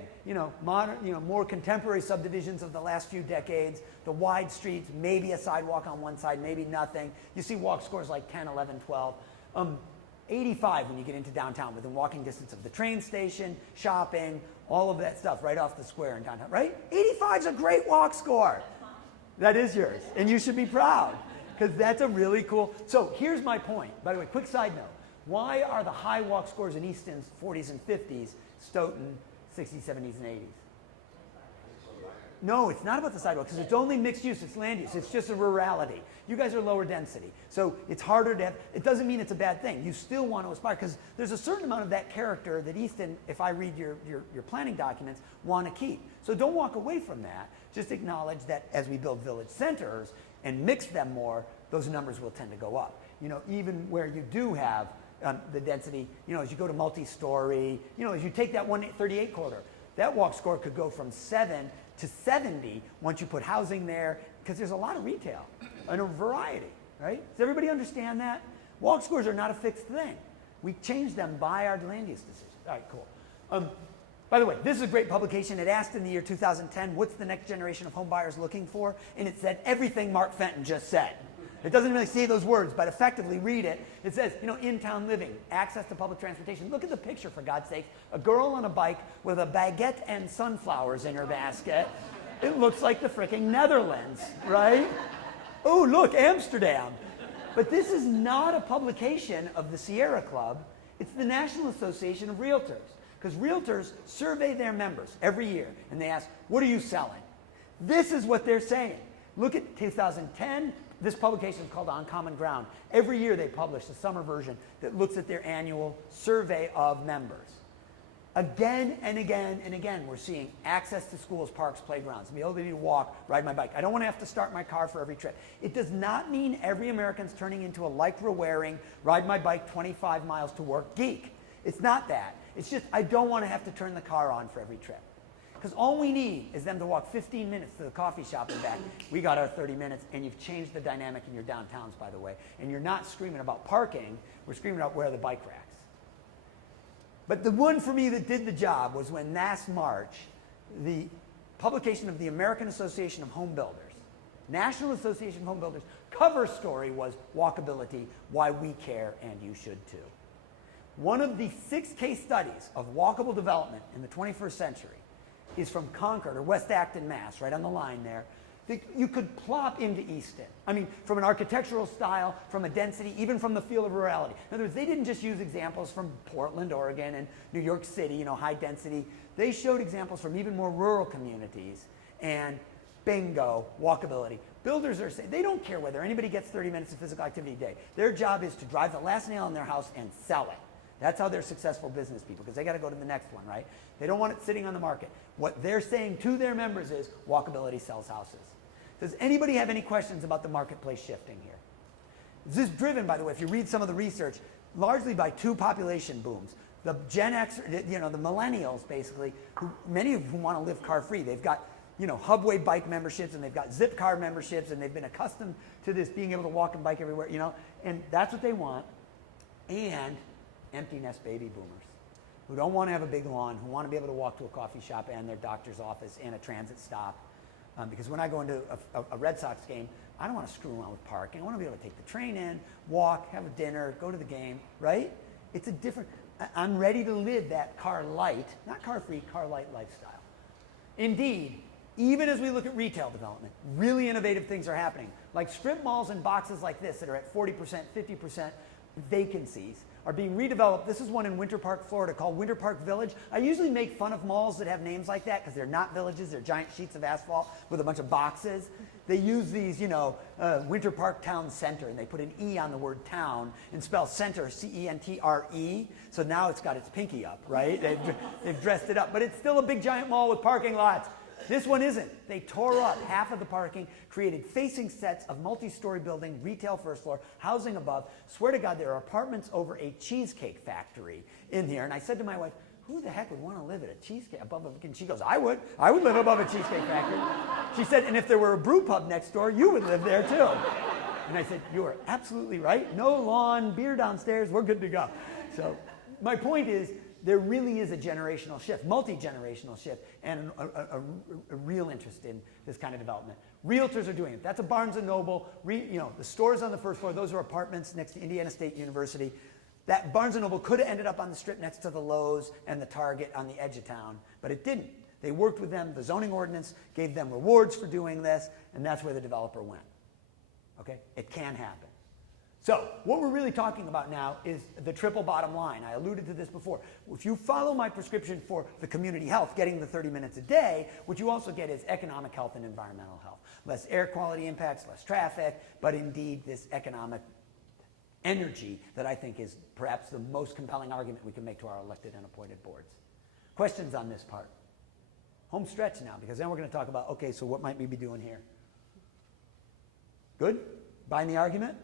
Modern, more contemporary subdivisions of the last few decades, the wide streets, maybe a sidewalk on one side, maybe nothing. You see walk scores like 10, 11, 12. 85 when you get into downtown, within walking distance of the train station, shopping, all of that stuff right off the square in downtown, right? 85 is a great walk score. That is yours, and you should be proud, because that's a really cool. So here's my point. By the way, quick side note. Why are the high walk scores in Easton's 40s and 50s, Stoughton 60s, 70s, and 80s? No, it's not about the sidewalk, because it's only mixed use, it's land use, it's just a rurality. You guys are lower density, so it's harder to have, it doesn't mean it's a bad thing. You still want to aspire, because there's a certain amount of that character that Easton, if I read your planning documents, want to keep. So don't walk away from that. Just acknowledge that as we build village centers and mix them more, those numbers will tend to go up. Even where you do have the density, as you go to multi-story, as you take that 138 corridor, that walk score could go from 7 to 70 once you put housing there, because there's a lot of retail and a variety. right? Does everybody understand that? Walk scores are not a fixed thing. We change them by our land use decisions. All right, cool. By the way, this is a great publication. It asked in the year 2010, what's the next generation of home buyers looking for? And it said everything Mark Fenton just said. It doesn't really say those words, but effectively read it. It says, in-town living, access to public transportation. Look at the picture, for God's sake. A girl on a bike with a baguette and sunflowers in her basket. It looks like the frickin' Netherlands, right? Oh, look, Amsterdam. But this is not a publication of the Sierra Club. It's the National Association of Realtors. Because realtors survey their members every year, and they ask, what are you selling? This is what they're saying. Look at 2010. This publication is called On Common Ground. Every year they publish a summer version that looks at their annual survey of members. Again and again and again, we're seeing access to schools, parks, playgrounds, the ability to walk, ride my bike. I don't want to have to start my car for every trip. It does not mean every American's turning into a lycra-wearing, ride my bike 25 miles to work geek. It's not that. It's just I don't want to have to turn the car on for every trip. Because all we need is them to walk 15 minutes to the coffee shop and back. We got our 30 minutes, and you've changed the dynamic in your downtowns, by the way. And you're not screaming about parking. We're screaming about where are the bike racks. But the one for me that did the job was when last March, the publication of the American Association of Home Builders, National Association of Home Builders, cover story was Walkability, Why We Care and You Should Too. One of the 6 case studies of walkable development in the 21st century is from Concord or West Acton, Mass, right on the line there. You could plop into Easton. I mean, from an architectural style, from a density, even from the feel of rurality. In other words, they didn't just use examples from Portland, Oregon, and New York City, high density. They showed examples from even more rural communities, and bingo, walkability. Builders are saying, they don't care whether anybody gets 30 minutes of physical activity a day. Their job is to drive the last nail in their house and sell it. That's how they're successful business people, because they got to go to the next one, right? They don't want it sitting on the market. What they're saying to their members is walkability sells houses. Does anybody have any questions about the marketplace shifting here? This is driven, by the way, if you read some of the research, largely by 2 population booms. The Gen X, the millennials, basically, many of whom want to live car-free. They've got, Hubway bike memberships, and they've got Zip car memberships, and they've been accustomed to this, being able to walk and bike everywhere, and that's what they want. And empty nest baby boomers who don't want to have a big lawn, who want to be able to walk to a coffee shop and their doctor's office and a transit stop. Because when I go into a Red Sox game, I don't want to screw around with parking. I want to be able to take the train in, walk, have a dinner, go to the game, right? It's a different, I'm ready to live that car light, not car free, car light lifestyle. Indeed, even as we look at retail development, really innovative things are happening. Like strip malls and boxes like this that are at 40%, 50% vacancies are being redeveloped. This is one in Winter Park, Florida called Winter Park Village. I usually make fun of malls that have names like that because they're not villages, they're giant sheets of asphalt with a bunch of boxes. They use these, Winter Park Town Center, and they put an E on the word town and spell center, C-E-N-T-R-E. So now it's got its pinky up, right? They've dressed it up, but it's still a big giant mall with parking lots. This one isn't. They tore up half of the parking, created facing sets of multi-story building, retail first floor, housing above. Swear to God, there are apartments over a cheesecake factory in here. And I said to my wife, who the heck would want to live at a cheesecake above a, and she goes, I would live above a cheesecake factory. She said, and if there were a brew pub next door, you would live there too. And I said, you are absolutely right. No lawn, beer downstairs, we're good to go. So my point is, there really is a generational shift, multi-generational shift, and a real interest in this kind of development. Realtors are doing it. That's a Barnes & Noble. The stores on the first floor, those are apartments next to Indiana State University. That Barnes & Noble could have ended up on the strip next to the Lowe's and the Target on the edge of town, but it didn't. They worked with them. The zoning ordinance gave them rewards for doing this, and that's where the developer went. Okay? It can happen. So what we're really talking about now is the triple bottom line. I alluded to this before. If you follow my prescription for the community health, getting the 30 minutes a day, what you also get is economic health and environmental health. Less air quality impacts, less traffic, but indeed this economic energy that I think is perhaps the most compelling argument we can make to our elected and appointed boards. Questions on this part? Home stretch now, because then we're going to talk about, okay, so what might we be doing here? Good? Buying the argument?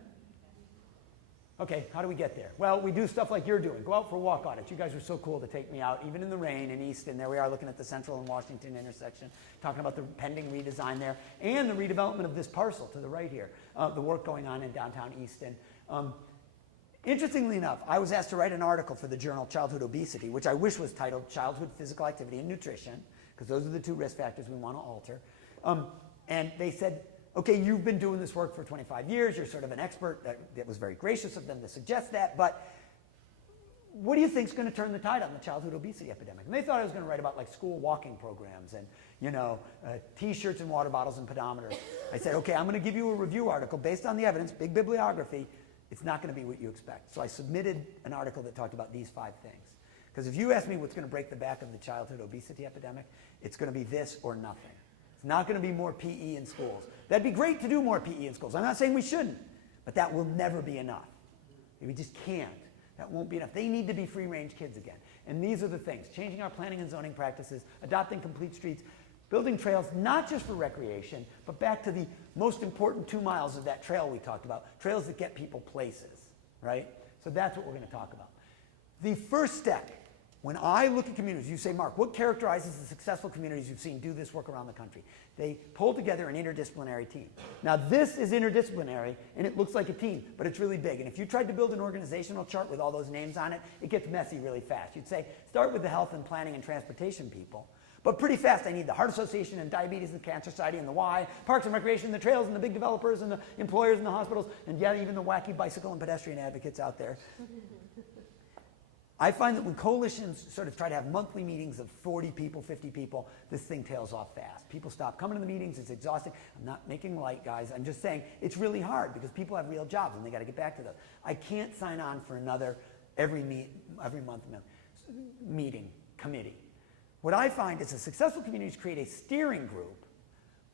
Okay, how do we get there? Well, we do stuff like you're doing. Go out for walk audits. You guys were so cool to take me out, even in the rain in Easton. There we are looking at the Central and Washington intersection, talking about the pending redesign there and the redevelopment of this parcel to the right here, the work going on in downtown Easton. Interestingly enough, I was asked to write an article for the journal Childhood Obesity, which I wish was titled Childhood Physical Activity and Nutrition, because those are the two risk factors we want to alter. And they said, okay, you've been doing this work for 25 years, you're sort of an expert. That was very gracious of them to suggest that, but what do you think is going to turn the tide on the childhood obesity epidemic? And they thought I was going to write about like school walking programs and, you know, t-shirts and water bottles and pedometers. I said, okay, I'm going to give you a review article based on the evidence, big bibliography. It's not going to be what you expect. So I submitted an article that talked about these 5 things. Because if you ask me what's going to break the back of the childhood obesity epidemic, it's going to be this or nothing. It's not going to be more PE in schools. That'd be great to do more PE in schools. I'm not saying we shouldn't, but that will never be enough. We just can't. That won't be enough. They need to be free-range kids again. And these are the things: changing our planning and zoning practices, adopting complete streets, building trails, not just for recreation, but back to the most important 2 miles of that trail we talked about, trails that get people places, right? So that's what we're going to talk about. The first step, when I look at communities, you say, Mark, what characterizes the successful communities you've seen do this work around the country? They pull together an interdisciplinary team. Now, this is interdisciplinary, and it looks like a team, but it's really big. And if you tried to build an organizational chart with all those names on it, it gets messy really fast. You'd say, start with the health and planning and transportation people. But pretty fast, I need the Heart Association and Diabetes and Cancer Society and the Y, Parks and Recreation and the trails and the big developers and the employers and the hospitals, and yeah, even the wacky bicycle and pedestrian advocates out there. I find that when coalitions sort of try to have monthly meetings of 40 people, 50 people, this thing tails off fast. People stop coming to the meetings. It's exhausting. I'm not making light, guys. I'm just saying it's really hard because people have real jobs and they got to get back to those. I can't sign on for another every month meeting committee. What I find is that successful communities create a steering group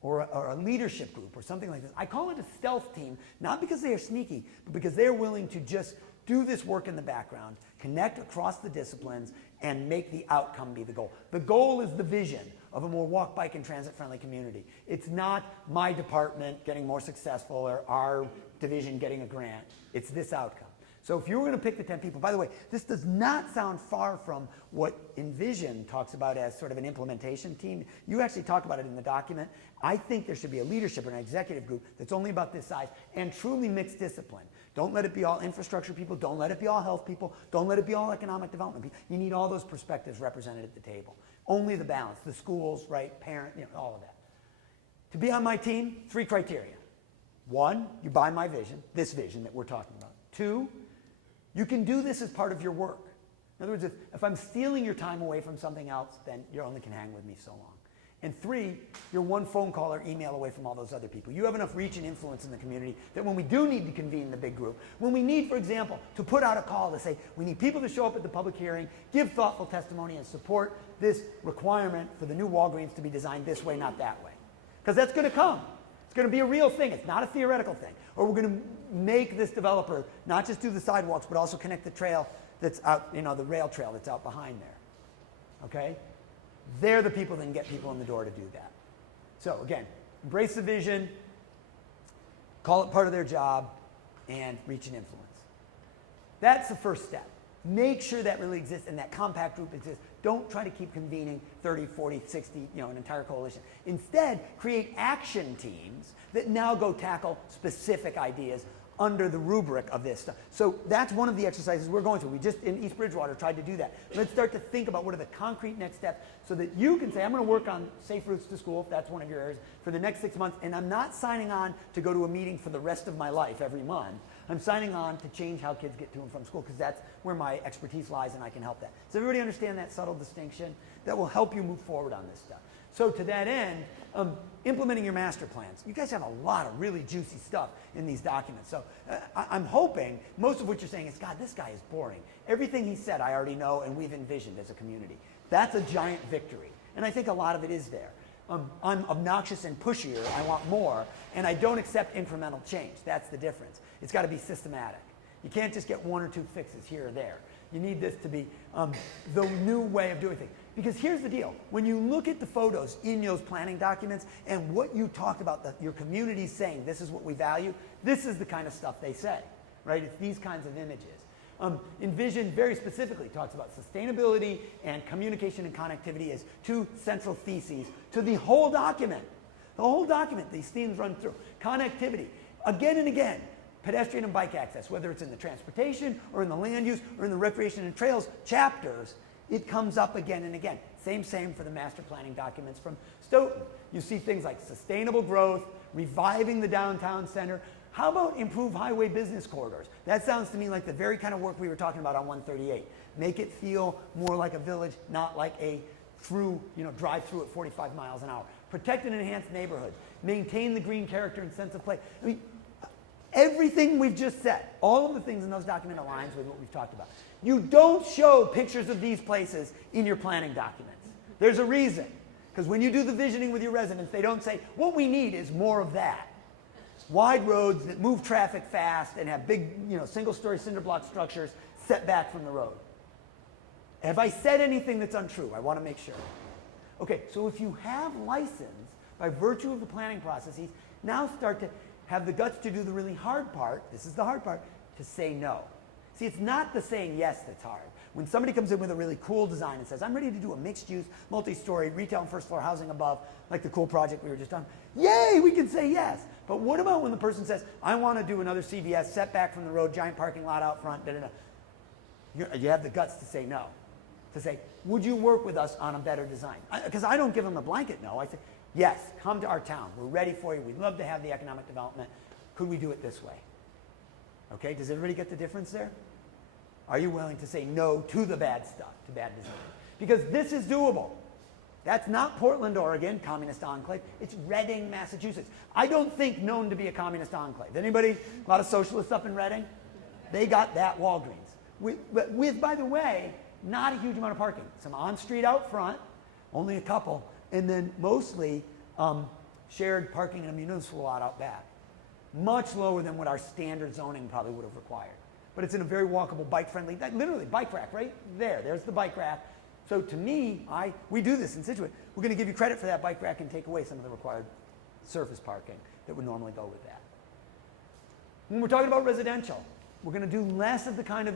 or a leadership group or something like this. I call it a stealth team, not because they are sneaky, but because they're willing to just do this work in the background, connect across the disciplines, and make the outcome be the goal. The goal is the vision of a more walk, bike, and transit-friendly community. It's not my department getting more successful or our division getting a grant. It's this outcome. So if you were going to pick the 10 people, by the way, this does not sound far from what Envision talks about as sort of an implementation team. You actually talk about it in the document. I think there should be a leadership or an executive group that's only about this size and truly mixed discipline. Don't let it be all infrastructure people. Don't let it be all health people. Don't let it be all economic development people. You need all those perspectives represented at the table. Only the balance, the schools, right, parent, you know, all of that. To be on my team, 3 criteria. 1, you buy my vision, this vision that we're talking about. 2, you can do this as part of your work. In other words, if I'm stealing your time away from something else, then you only can hang with me so long. And 3, you're 1 phone call or email away from all those other people. You have enough reach and influence in the community that when we do need to convene the big group, when we need, for example, to put out a call to say, we need people to show up at the public hearing, give thoughtful testimony, and support this requirement for the new Walgreens to be designed this way, not that way. Because that's going to come. It's going to be a real thing. It's not a theoretical thing. Or we're going to make this developer not just do the sidewalks, but also connect the trail that's out, you know, the rail trail that's out behind there. Okay? They're the people that can get people in the door to do that. So again, embrace the vision, call it part of their job, and reach and influence. That's the first step. Make sure that really exists and that compact group exists. Don't try to keep convening 30, 40, 60, you know, an entire coalition. Instead, create action teams that now go tackle specific ideas under the rubric of this stuff. So that's one of the exercises we're going through. We just, in East Bridgewater, tried to do that. Let's start to think about what are the concrete next steps so that you can say, I'm going to work on safe routes to school, if that's one of your areas, for the next 6 months, and I'm not signing on to go to a meeting for the rest of my life every month. I'm signing on to change how kids get to and from school because that's where my expertise lies and I can help that. Does everybody understand that subtle distinction? That will help you move forward on this stuff. So to that end, implementing your master plans. You guys have a lot of really juicy stuff in these documents. So I'm hoping most of what you're saying is, God, this guy is boring. Everything he said I already know and we've envisioned as a community. That's a giant victory. And I think a lot of it is there. I'm obnoxious and pushier. I want more. And I don't accept incremental change. That's the difference. It's got to be systematic. You can't just get 1 or 2 fixes here or there. You need this to be the new way of doing things. Because here's the deal. When you look at the photos in those planning documents and what you talk about, your community saying this is what we value, this is the kind of stuff they say. right? It's these kinds of images. Envision very specifically talks about sustainability and communication and connectivity as two central theses to the whole document. The whole document, these themes run through. Connectivity, again and again, pedestrian and bike access, whether it's in the transportation or in the land use or in the recreation and trails chapters, it comes up again and again. Same for the master planning documents from Stoughton. You see things like sustainable growth, reviving the downtown center. How about improve highway business corridors? That sounds to me like the very kind of work we were talking about on 138. Make it feel more like a village, not like a drive through at 45 miles an hour. Protect and enhance neighborhoods. Maintain the green character and sense of place. I mean, everything we've just said, all of the things in those documents aligns with what we've talked about. You don't show pictures of these places in your planning documents. There's a reason. Because when you do the visioning with your residents, they don't say, what we need is more of that. Wide roads that move traffic fast and have big, single-story cinder block structures set back from the road. Have I said anything that's untrue? I want to make sure. Okay, so if you have license by virtue of the planning processes, now start to have the guts to do the really hard part, this is the hard part, to say no. See, it's not the saying yes that's hard. When somebody comes in with a really cool design and says, I'm ready to do a mixed-use, multi-story, retail and first-floor housing above, like the cool project we were just on, yay, we can say yes. But what about when the person says, I want to do another CVS, setback from the road, giant parking lot out front, You have the guts to say no. To say, would you work with us on a better design? Because I don't give them a blanket no. I say, yes, come to our town. We're ready for you. We'd love to have the economic development. Could we do it this way? Okay, does everybody get the difference there? Are you willing to say no to the bad stuff, to bad design? Because this is doable. That's not Portland, Oregon, communist enclave. It's Reading, Massachusetts. I don't think known to be a communist enclave. Anybody? A lot of socialists up in Reading? They got that Walgreens. With, by the way, not a huge amount of parking. Some on-street out front, only a couple, and then mostly shared parking in a municipal lot out back. Much lower than what our standard zoning probably would have required. But it's in a very walkable, bike-friendly, literally bike rack right there. There's the bike rack. So to me, we do this in Situate. We're going to give you credit for that bike rack and take away some of the required surface parking that would normally go with that. When we're talking about residential, we're going to do less of the kind of,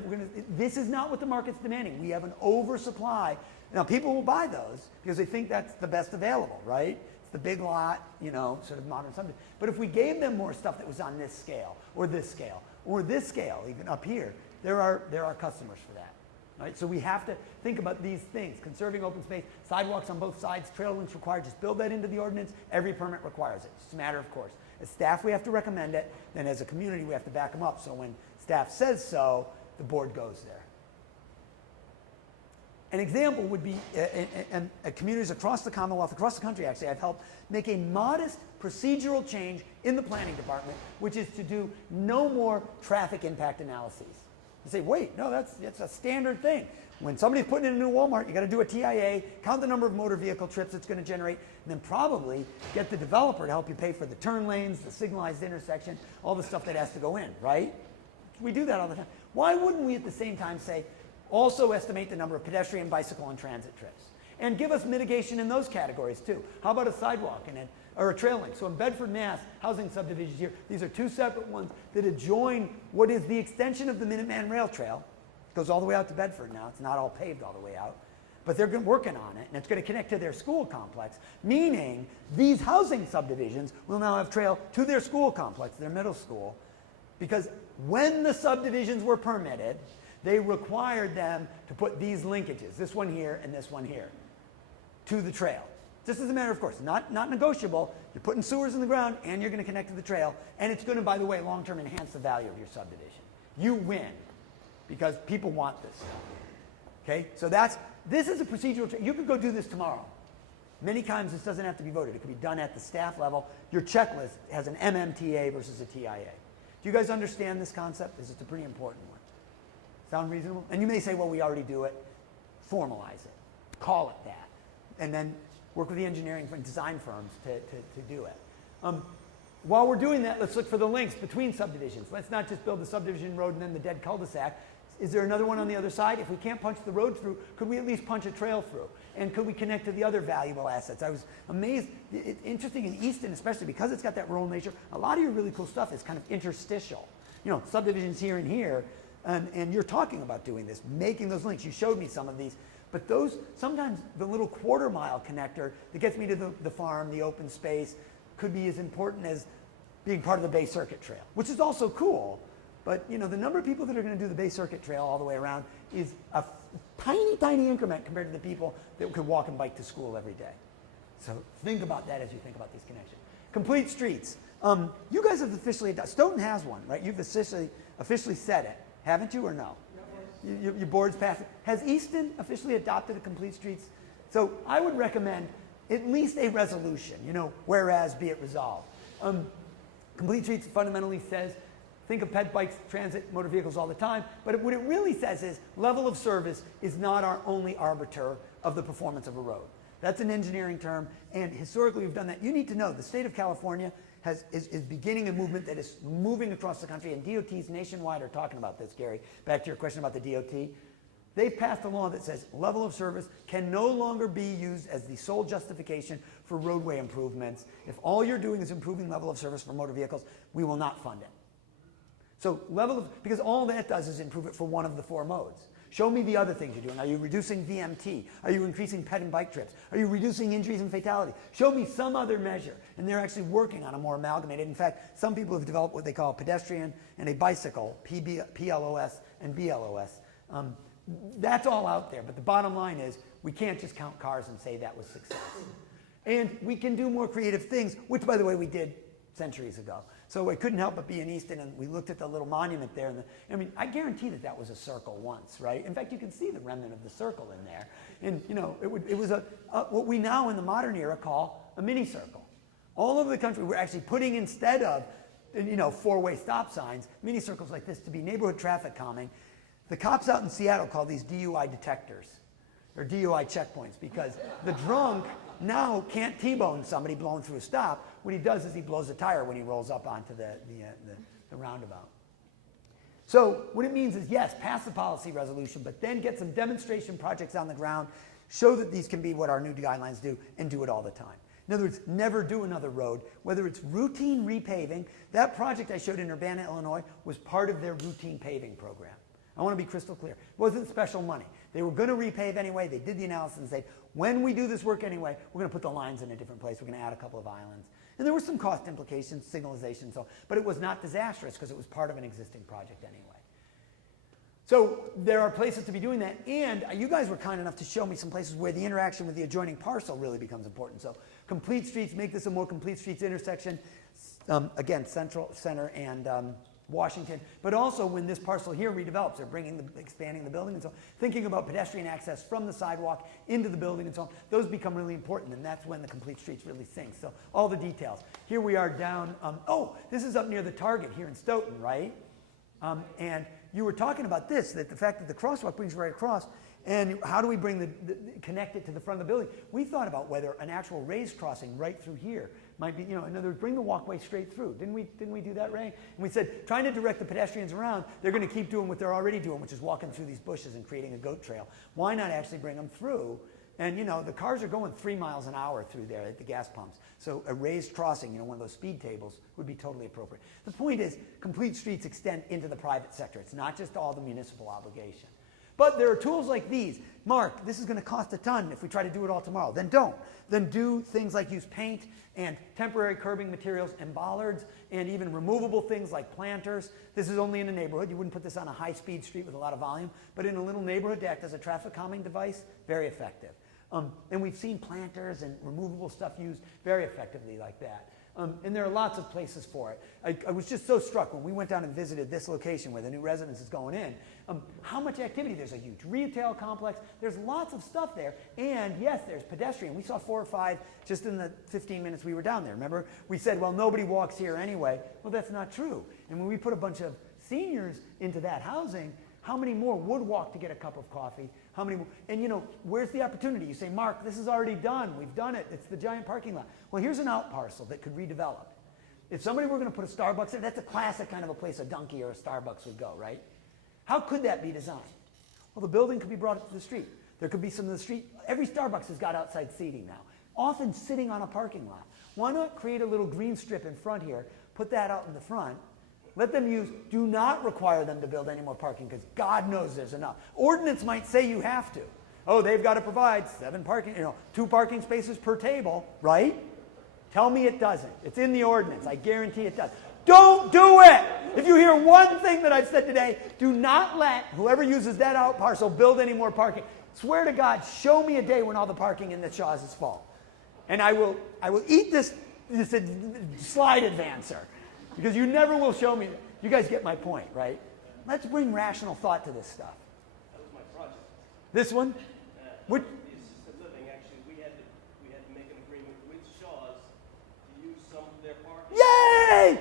this is not what the market's demanding. We have an oversupply. Now, people will buy those because they think that's the best available, right? It's the big lot, sort of modern subdivision. But if we gave them more stuff that was on this scale, or this scale, or this scale, even up here, there are customers for that. Right? So we have to think about these things. Conserving open space, sidewalks on both sides, trail links required. Just build that into the ordinance. Every permit requires it. It's just a matter of course. As staff, we have to recommend it. Then as a community, we have to back them up. So when staff says so, the board goes there. An example would be communities across the Commonwealth, across the country actually, I've helped make a modest procedural change in the planning department, which is to do no more traffic impact analyses. You say, wait, no, that's a standard thing. When somebody's putting in a new Walmart, you got to do a TIA, count the number of motor vehicle trips it's going to generate, and then probably get the developer to help you pay for the turn lanes, the signalized intersection, all the stuff that has to go in, right? We do that all the time. Why wouldn't we at the same time say, also estimate the number of pedestrian, bicycle, and transit trips? And give us mitigation in those categories too. How about a sidewalk or a trail link? So in Bedford, Mass, housing subdivisions here, these are two separate ones that adjoin what is the extension of the Minuteman Rail Trail. It goes all the way out to Bedford now. It's not all paved all the way out. But they're working on it, and it's going to connect to their school complex, meaning these housing subdivisions will now have trail to their school complex, their middle school, because when the subdivisions were permitted, they required them to put these linkages, this one here and this one here, to the trail. Just as a matter of course, not negotiable. You're putting sewers in the ground and you're going to connect to the trail, and it's going to, by the way, long-term enhance the value of your subdivision. You win because people want this stuff. Okay, so this is a procedural change. You could go do this tomorrow. Many times this doesn't have to be voted. It could be done at the staff level. Your checklist has an MMTA versus a TIA. Do you guys understand this concept? This is a pretty important one. Sound reasonable? And you may say, well, we already do it. Formalize it. Call it that. And then work with the engineering and design firms to do it. While we're doing that, let's look for the links between subdivisions. Let's not just build the subdivision road and then the dead cul-de-sac. Is there another one on the other side? If we can't punch the road through, could we at least punch a trail through? And could we connect to the other valuable assets? I was amazed. It's interesting in Easton, especially because it's got that rural nature, a lot of your really cool stuff is kind of interstitial. subdivisions here and here, and you're talking about doing this, making those links. You showed me some of these. But those, sometimes the little quarter-mile connector that gets me to the farm, the open space, could be as important as being part of the Bay Circuit Trail, which is also cool. But the number of people that are going to do the Bay Circuit Trail all the way around is a tiny, tiny increment compared to the people that could walk and bike to school every day. So think about that as you think about these connections. Complete streets. You guys have officially adopted, Stoughton has one, right? You've officially said it, haven't you, or no? Your board's passed it. Has Easton officially adopted a complete streets? So I would recommend at least a resolution, whereas be it resolved. Complete streets fundamentally says, think of pet bikes, transit, motor vehicles all the time, but what it really says is level of service is not our only arbiter of the performance of a road. That's an engineering term, and historically we've done that. You need to know the state of California is beginning a movement that is moving across the country, and DOTs nationwide are talking about this, Gary. Back to your question about the DOT. They've passed a law that says level of service can no longer be used as the sole justification for roadway improvements. If all you're doing is improving level of service for motor vehicles, we will not fund it. So because all that does is improve it for one of the 4 modes. Show me the other things you're doing. Are you reducing VMT? Are you increasing pet and bike trips? Are you reducing injuries and fatality? Show me some other measure. And they're actually working on a more amalgamated. In fact, some people have developed what they call a pedestrian and a bicycle, PLOS and BLOS. That's all out there. But the bottom line is we can't just count cars and say that was success. And we can do more creative things, which, by the way, we did centuries ago. So I couldn't help but be in Easton, and we looked at the little monument there. And I guarantee that was a circle once, right? In fact, you can see the remnant of the circle in there. And, it was what we now in the modern era call a mini circle. All over the country, we're actually putting, instead of, 4-way stop signs, mini circles like this to be neighborhood traffic calming. The cops out in Seattle call these DUI detectors, or DUI checkpoints, because the drunk now can't T-bone somebody blowing through a stop. What he does is he blows a tire when he rolls up onto the roundabout. So what it means is, yes, pass the policy resolution, but then get some demonstration projects on the ground, show that these can be what our new guidelines do, and do it all the time. In other words, never do another road, whether it's routine repaving. That project I showed in Urbana, Illinois, was part of their routine paving program. I want to be crystal clear. It wasn't special money. They were going to repave anyway. They did the analysis and said, when we do this work anyway, we're going to put the lines in a different place. We're going to add a couple of islands. And there were some cost implications, signalization, but it was not disastrous because it was part of an existing project anyway. So there are places to be doing that, and you guys were kind enough to show me some places where the interaction with the adjoining parcel really becomes important. So complete streets, make this a more complete streets intersection. Again, Center and Washington, but also when this parcel here redevelops, they're expanding the building and so on, thinking about pedestrian access from the sidewalk into the building and so on, those become really important, and that's when the complete streets really sink. So all the details. Here we are down, this is up near the Target here in Stoughton, right? And you were talking about this, that the fact that the crosswalk brings you right across, and how do we connect it to the front of the building? We thought about whether an actual raised crossing right through here might be, in other words, bring the walkway straight through. Didn't we do that, Ray? And we said, trying to direct the pedestrians around, they're going to keep doing what they're already doing, which is walking through these bushes and creating a goat trail. Why not actually bring them through? And, the cars are going 3 miles an hour through there at the gas pumps. So a raised crossing, one of those speed tables, would be totally appropriate. The point is, complete streets extend into the private sector. It's not just all the municipal obligation. But there are tools like these. Mark, this is going to cost a ton if we try to do it all tomorrow. Then don't. Then do things like use paint and temporary curbing materials and bollards and even removable things like planters. This is only in a neighborhood. You wouldn't put this on a high-speed street with a lot of volume. But in a little neighborhood to act as a traffic calming device, very effective. And we've seen planters and removable stuff used very effectively like that. And there are lots of places for it. I was just so struck when we went down and visited this location where the new residence is going in, how much activity. There's a huge retail complex. There's lots of stuff there. And yes, there's pedestrian. We saw 4 or 5 just in the 15 minutes we were down there. Remember? We said, well, nobody walks here anyway. Well, that's not true. And when we put a bunch of seniors into that housing, how many more would walk to get a cup of coffee? How many more? And where's the opportunity? You say, Mark, this is already done. We've done it. It's the giant parking lot. Well, here's an out parcel that could redevelop. If somebody were going to put a Starbucks there, that's a classic kind of a place a Donkey or a Starbucks would go, right? How could that be designed? Well, the building could be brought up to the street. There could be some of the street. Every Starbucks has got outside seating now, often sitting on a parking lot. Why not create a little green strip in front here, put that out in the front, Let them use. Do not require them to build any more parking because God knows there's enough. Ordinance might say you have to. Oh, they've got to provide 2 parking spaces per table, right? Tell me it doesn't. It's in the ordinance. I guarantee it does. Don't do it! If you hear one thing that I've said today, do not let whoever uses that out parcel build any more parking. Swear to God, show me a day when all the parking in the Shaws is full. And I will eat this slide advancer. Because you never will show me. You guys get my point, right? Let's bring rational thought to this stuff. That was my project. This one? Which? The assisted living, actually, we had to make an agreement with Shaw's to use some of their parking. Yay!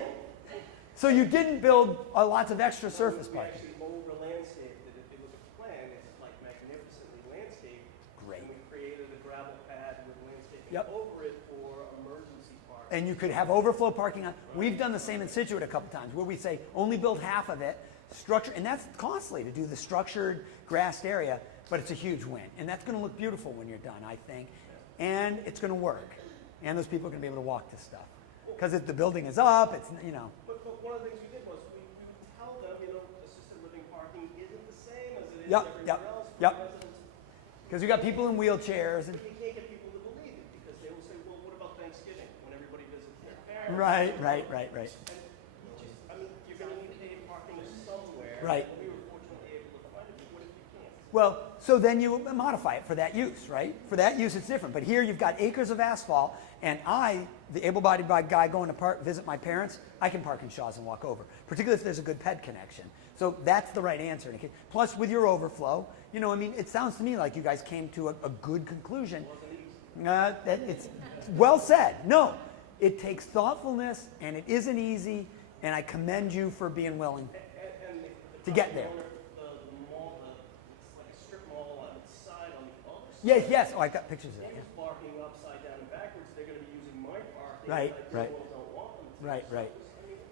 So you didn't build lots of extra surface We parking. actually over-landscaped it. It was a plan. It's like magnificently landscaped. Great. And we created a gravel pad with landscaping Yep. over it for emergency parking. And you could have overflow parking on. We've done the same in Situate a couple times where we say only build half of it, structure, and that's costly to do the structured grassed area, but it's a huge win. And that's going to look beautiful when you're done, I think. And it's going to work. And those people are going to be able to walk this stuff. Because the building is up, it's, But one of the things we did was we tell them, assisted living parking isn't the same as it is Yep, everywhere yep, else. yep. Residents. Because you got people in wheelchairs. And, You can't get people to believe it because they will say, well, what about Thanksgiving when everybody visits their parents? right. And you're going to need to pay parking somewhere. Right. And we were fortunately able to find it, but what if you can't? Well, so then you modify it for that use, right? For that use, it's different. But here you've got acres of asphalt, and the able-bodied guy going to visit my parents, I can park in Shaw's and walk over, particularly if there's a good ped connection. So that's the right answer. Plus, with your overflow, it sounds to me like you guys came to a good conclusion. It's well said. No, it takes thoughtfulness, and it isn't easy, and I commend you for being willing to get there. The mall, it's like a strip mall on its side on the other side. Yes. Oh, I got pictures of that. They're parking upside down and backwards. They're going to be using my parking. Right, and right. I don't want them to. Right.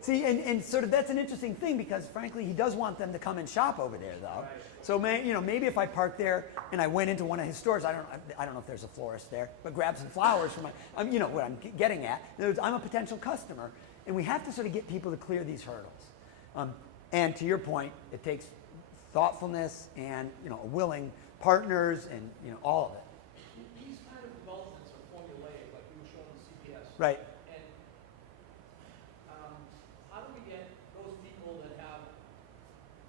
See, and sort of that's an interesting thing because frankly, he does want them to come and shop over there, though. Right. So maybe if I parked there and I went into one of his stores, I don't know if there's a florist there, but grab some flowers for what I'm getting at. In other words, I'm a potential customer, and we have to sort of get people to clear these hurdles. And to your point, it takes thoughtfulness and willing partners and all of it. These kind of developments are formulaic, like you were showing the CPS. Right. And how do we get those people that are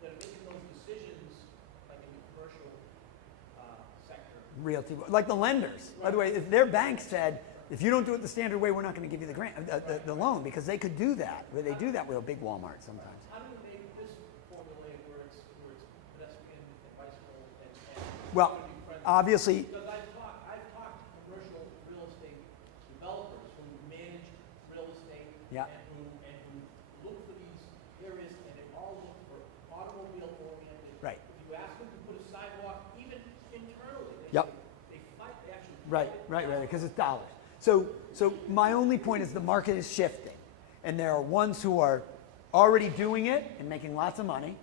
making those decisions, like in the commercial sector? Realty, like the lenders. By the way, if their bank said, if you don't do it the standard way, we're not going to give you the grant, the loan, because they could do that. Where they do that with a big Walmart sometimes. How do we make this formulaic where it's pedestrian and bicycle and Well, obviously, because I've talked to commercial real estate developers who manage real estate Yeah. and who look for these areas and they all look for automobile oriented. Right. If you ask them to put a sidewalk, even internally, Yep. they fight, they actually right, because it's dollars. So my only point is the market is shifting, and there are ones who are already doing it and making lots of money.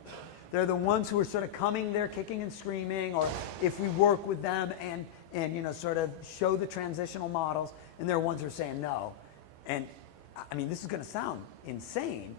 They're the ones who are sort of coming there kicking and screaming, or if we work with them and sort of show the transitional models, and there are ones who are saying no. And I mean, this is going to sound insane.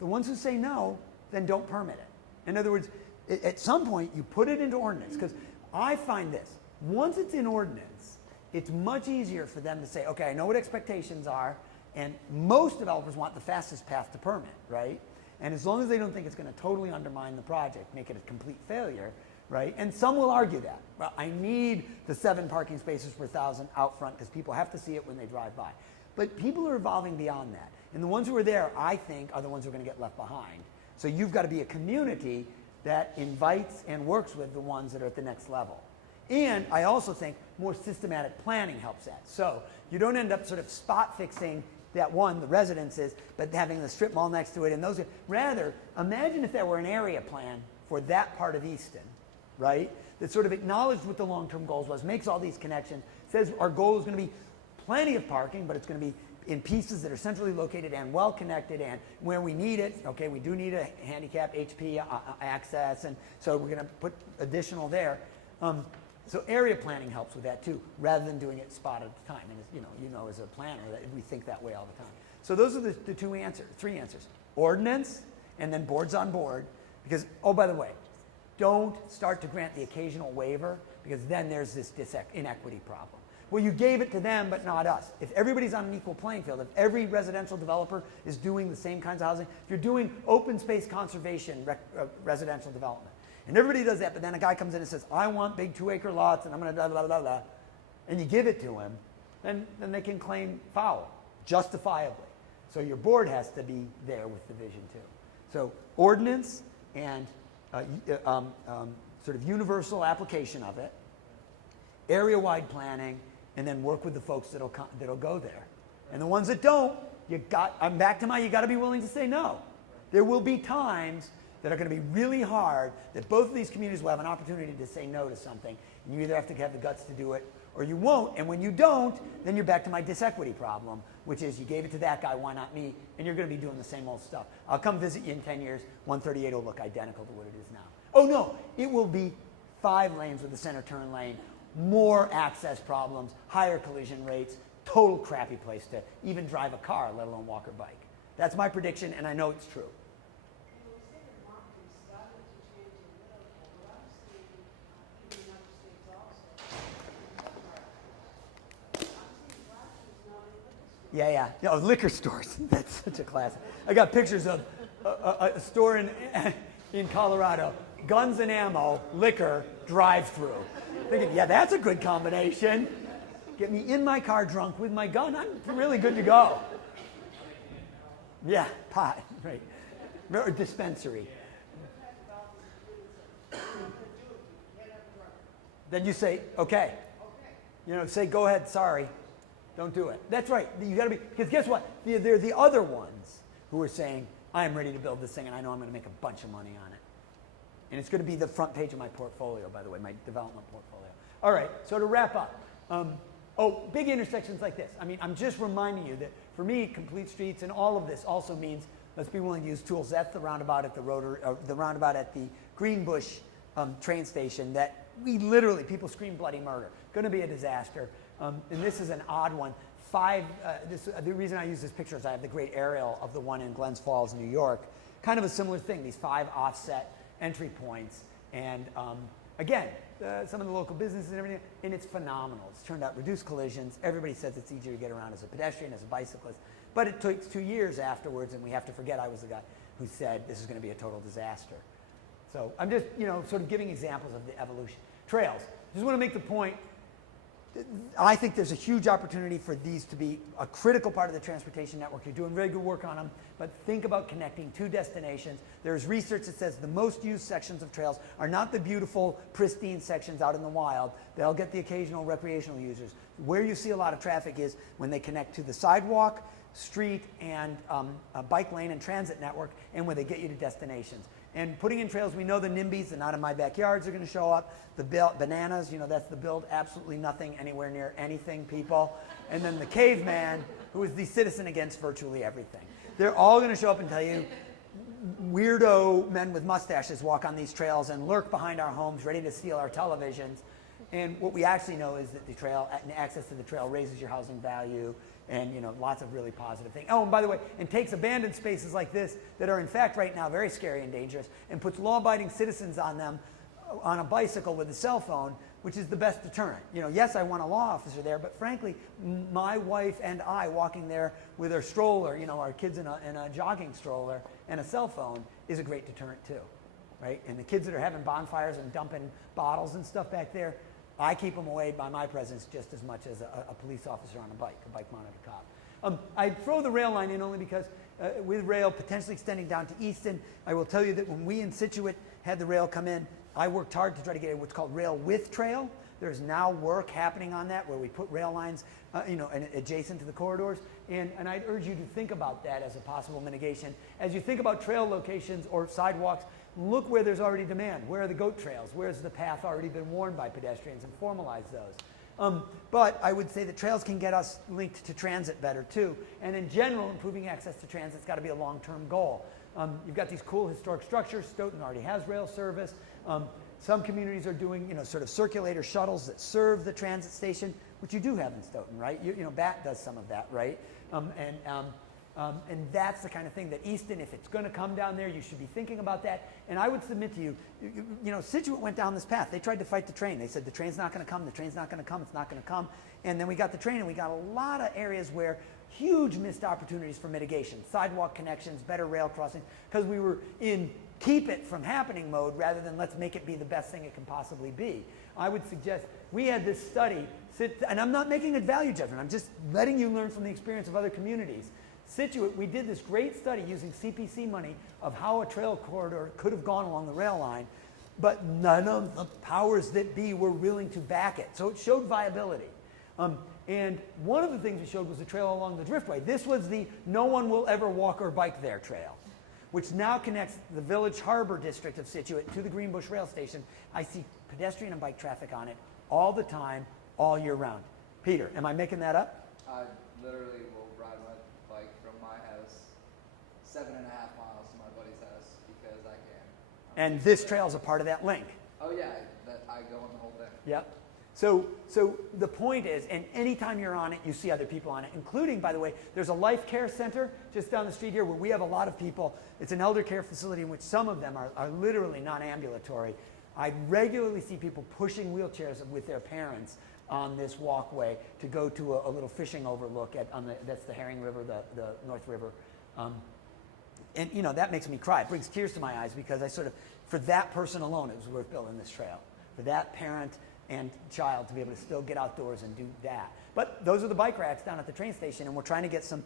The ones who say no, then don't permit it. In other words, at some point you put it into ordinance, because I find this, once it's in ordinance, it's much easier for them to say, okay, I know what expectations are, and most developers want the fastest path to permit, right? And as long as they don't think it's going to totally undermine the project, make it a complete failure, right? And some will argue that. Well, I need the 7 parking spaces per 1,000 out front because people have to see it when they drive by. But people are evolving beyond that. And the ones who are there, I think, are the ones who are going to get left behind. So you've got to be a community that invites and works with the ones that are at the next level. And I also think more systematic planning helps that. So you don't end up sort of spot fixing that one, the residences, but having the strip mall next to it and those. Rather, imagine if there were an area plan for that part of Easton, right? That sort of acknowledged what the long-term goals was, makes all these connections, says our goal is going to be plenty of parking, but it's going to be in pieces that are centrally located and well connected, and where we need it, okay, we do need a handicap HP access, and so we're going to put additional there. So area planning helps with that too, rather than doing it spot at a time. And you know, as a planner, that we think that way all the time. So those are the 3 answers: ordinance, and then board's on board, because, oh, by the way, don't start to grant the occasional waiver, because then there's this inequity problem. Well, you gave it to them, but not us. If everybody's on an equal playing field, if every residential developer is doing the same kinds of housing, if you're doing open space conservation residential development, and everybody does that, but then a guy comes in and says, I want big 2-acre lots, and I'm going to blah, blah, blah, blah, and you give it to him, then they can claim foul, justifiably. So your board has to be there with the vision, too. So ordinance and sort of universal application of it, area-wide planning, and then work with the folks that'll go there. And the ones that don't, I'm back to you got to be willing to say no. There will be times that are going to be really hard that both of these communities will have an opportunity to say no to something, and you either have to have the guts to do it or you won't, and when you don't, then you're back to my disequity problem, which is you gave it to that guy, why not me? And you're going to be doing the same old stuff. I'll come visit you in 10 years, 138 will look identical to what it is now. Oh no, it will be 5 lanes with a center turn lane, more access problems, higher collision rates, total crappy place to even drive a car, let alone walk or bike. That's my prediction, and I know it's true. Yeah. No, liquor stores. That's such a classic. I got pictures of a store in Colorado. Guns and ammo, liquor, drive-through. Thinking, yeah, that's a good combination. Get me in my car drunk with my gun. I'm really good to go. Yeah, pot, right. Or dispensary. Then you say, okay. Say, go ahead, sorry. Don't do it. That's right. You got to be, because guess what? They're the other ones who are saying, I am ready to build this thing and I know I'm going to make a bunch of money on it. And it's going to be the front page of my portfolio, by the way, my development portfolio. All right, so to wrap up, big intersections like this. I mean, I'm just reminding you that for me, complete streets and all of this also means let's be willing to use tools. That's the roundabout at the roundabout at the Greenbush train station that people scream bloody murder. Going to be a disaster. And this is an odd one. The reason I use this picture is I have the great aerial of the one in Glens Falls, New York. Kind of a similar thing, these 5 offset entry points. And again, some of the local businesses and everything, and it's phenomenal. It's turned out reduced collisions. Everybody says it's easier to get around as a pedestrian, as a bicyclist. But it takes 2 years afterwards, and we have to forget I was the guy who said this is going to be a total disaster. So I'm just, sort of giving examples of the evolution. Trails. Just want to make the point. I think there's a huge opportunity for these to be a critical part of the transportation network. You're doing very good work on them, but think about connecting 2 destinations. There's research that says the most used sections of trails are not the beautiful, pristine sections out in the wild. They'll get the occasional recreational users. Where you see a lot of traffic is when they connect to the sidewalk, street, and a bike lane and transit network, and where they get you to destinations. And putting in trails, we know the NIMBYs, the not in my backyards, are going to show up. The bananas, that's the build absolutely nothing anywhere near anything people. And then the caveman, who is the citizen against virtually everything. They're all going to show up and tell you weirdo men with mustaches walk on these trails and lurk behind our homes ready to steal our televisions. And what we actually know is that the trail, and access to the trail raises your housing value, and lots of really positive things. Oh, and by the way, and takes abandoned spaces like this that are in fact right now very scary and dangerous, and puts law-abiding citizens on them on a bicycle with a cell phone, which is the best deterrent. Yes, I want a law officer there, but frankly, my wife and I walking there with our stroller, our kids in a jogging stroller and a cell phone is a great deterrent too, right? And the kids that are having bonfires and dumping bottles and stuff back there, I keep them away by my presence just as much as a police officer on a bike-mounted cop. I throw the rail line in only because with rail potentially extending down to Easton, I will tell you that when we in Situate had the rail come in, I worked hard to try to get what's called rail with trail. There's now work happening on that where we put rail lines adjacent to the corridors. And I'd urge you to think about that as a possible mitigation. As you think about trail locations or sidewalks, look where there's already demand. Where are the goat trails? Where's the path already been worn by pedestrians, and formalize those. But I would say that trails can get us linked to transit better too. And in general, improving access to transit's got to be a long-term goal. You've got these cool historic structures. Stoughton already has rail service. Some communities are doing, sort of circulator shuttles that serve the transit station, which you do have in Stoughton, right? BAT does some of that, right? And that's the kind of thing that Easton, if it's going to come down there, you should be thinking about that. And I would submit to you, you know, Situate went down this path. They tried to fight the train. They said the train's not going to come, the train's not going to come, it's not going to come. And then we got the train, and we got a lot of areas where huge missed opportunities for mitigation, sidewalk connections, better rail crossing, because we were in keep it from happening mode rather than let's make it be the best thing it can possibly be. I would suggest we had this study, and I'm not making a value judgment, I'm just letting you learn from the experience of other communities. Situate, we did this great study using CPC money of how a trail corridor could have gone along the rail line, but none of the powers that be were willing to back it. So it showed viability. And one of the things we showed was the trail along the Driftway. This was the no one will ever walk or bike there trail, which now connects the Village Harbor district of Situate to the Greenbush Rail Station. I see pedestrian and bike traffic on it all the time, all year round. Peter, am I making that up? I literally will ride my bike from my house 7.5 miles to my buddy's house because I can. And this trail is a part of that link. Oh yeah, that I go on the whole thing. Yep. So the point is, and anytime you're on it, you see other people on it, including, by the way, there's a life care center just down the street here where we have a lot of people. It's an elder care facility in which some of them are literally non-ambulatory. I regularly see people pushing wheelchairs with their parents on this walkway to go to a little fishing overlook that's the Herring River, the North River. And you know, that makes me cry. It brings tears to my eyes because I sort of, for that person alone, it was worth building this trail. For that parent and child to be able to still get outdoors and do that. But those are the bike racks down at the train station, and we're trying to get some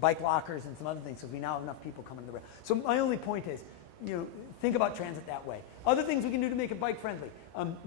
bike lockers and some other things so we now have enough people coming to the rail. So my only point is, you know, think about transit that way. Other things we can do to make it bike friendly.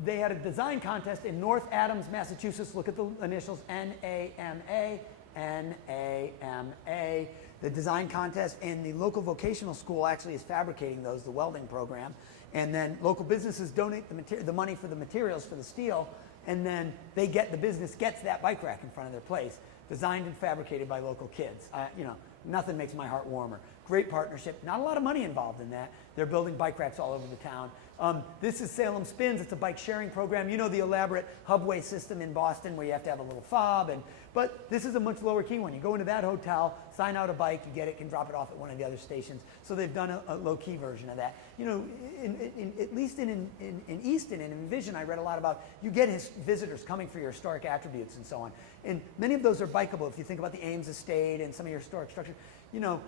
They had a design contest in North Adams, Massachusetts. Look at the initials, NAMA, NAMA. The design contest, and the local vocational school actually is fabricating those, the welding program. And then local businesses donate the money for the materials for the steel, and then the business gets that bike rack in front of their place, designed and fabricated by local kids. You know, nothing makes my heart warmer. Great partnership. Not a lot of money involved in that. They're building bike racks all over the town. This is Salem Spins. It's a bike sharing program. You know the elaborate hubway system in Boston where you have to have a little fob, but this is a much lower key one. You go into that hotel, sign out a bike, you get it, can drop it off at one of the other stations. So they've done a low-key version of that. You know, at least in Easton and in Vision, I read a lot about, you get visitors coming for your historic attributes and so on. And many of those are bikeable. If you think about the Ames Estate and some of your historic structures, you know,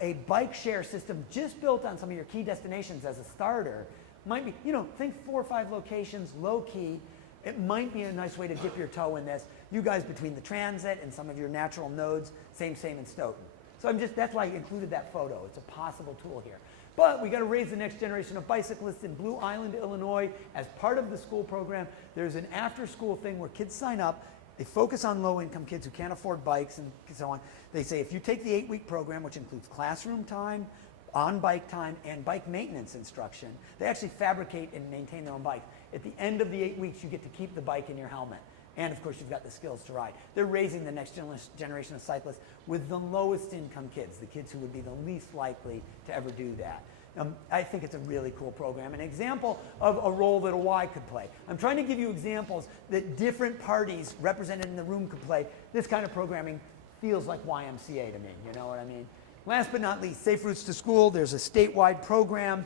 a bike share system just built on some of your key destinations as a starter might be, you know, think 4 or 5 locations, low-key. It might be a nice way to dip your toe in this. You guys between the transit and some of your natural nodes, same in Stoughton. So that's why I included that photo. It's a possible tool here. But we got to raise the next generation of bicyclists in Blue Island, Illinois. As part of the school program, there's an after-school thing where kids sign up. They focus on low-income kids who can't afford bikes and so on. They say if you take the 8-week program, which includes classroom time, on-bike time, and bike maintenance instruction, they actually fabricate and maintain their own bikes. At the end of the 8 weeks, you get to keep the bike in your helmet. And of course, you've got the skills to ride. They're raising the next generation of cyclists with the lowest income kids, the kids who would be the least likely to ever do that. I think it's a really cool program, an example of a role that a Y could play. I'm trying to give you examples that different parties represented in the room could play. This kind of programming feels like YMCA to me, you know what I mean? Last but not least, Safe Routes to School. There's a statewide program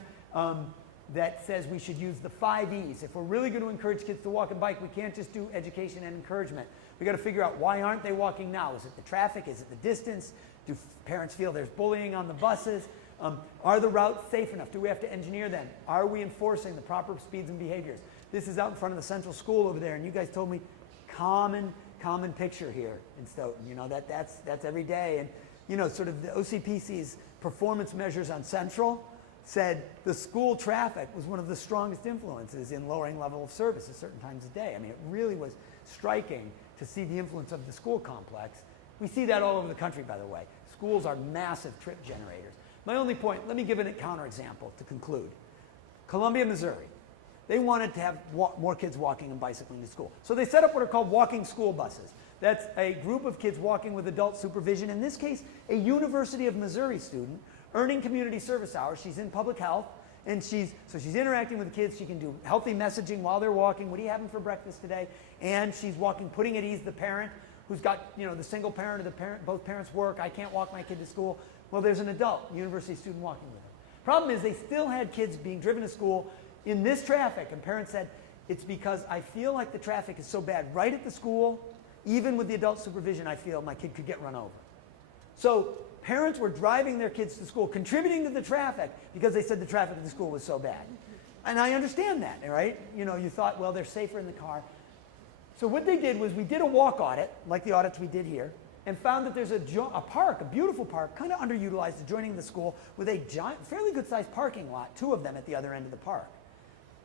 that says we should use the 5 E's. If we're really going to encourage kids to walk and bike, we can't just do education and encouragement. We've got to figure out, why aren't they walking now? Is it the traffic? Is it the distance? Do parents feel there's bullying on the buses? Are the routes safe enough? Do we have to engineer them? Are we enforcing the proper speeds and behaviors? This is out in front of the central school over there, and you guys told me common picture here in Stoughton. You know, that's every day. And you know, sort of the OCPC's performance measures on Central said the school traffic was one of the strongest influences in lowering level of service at certain times of day. I mean, it really was striking to see the influence of the school complex. We see that all over the country, by the way. Schools are massive trip generators. My only point, let me give a counterexample to conclude. Columbia, Missouri. They wanted to have more kids walking and bicycling to school. So they set up what are called walking school buses. That's a group of kids walking with adult supervision. In this case, a University of Missouri student earning community service hours. She's in public health, and she's interacting with the kids. She can do healthy messaging while they're walking. What are you having for breakfast today? And she's walking, putting at ease the parent who's got, you know, the single parent or the parent, both parents work, I can't walk my kid to school. Well, there's an adult, university student walking with them. Problem is they still had kids being driven to school in this traffic, and parents said, it's because I feel like the traffic is so bad right at the school, even with the adult supervision, I feel my kid could get run over. So parents were driving their kids to school, contributing to the traffic because they said the traffic at the school was so bad. And I understand that, right? You know, you thought, well, they're safer in the car. So what they did was we did a walk audit, like the audits we did here, and found that there's a park, a beautiful park, kind of underutilized, adjoining the school, with a giant, fairly good-sized parking lot, 2 of them at the other end of the park.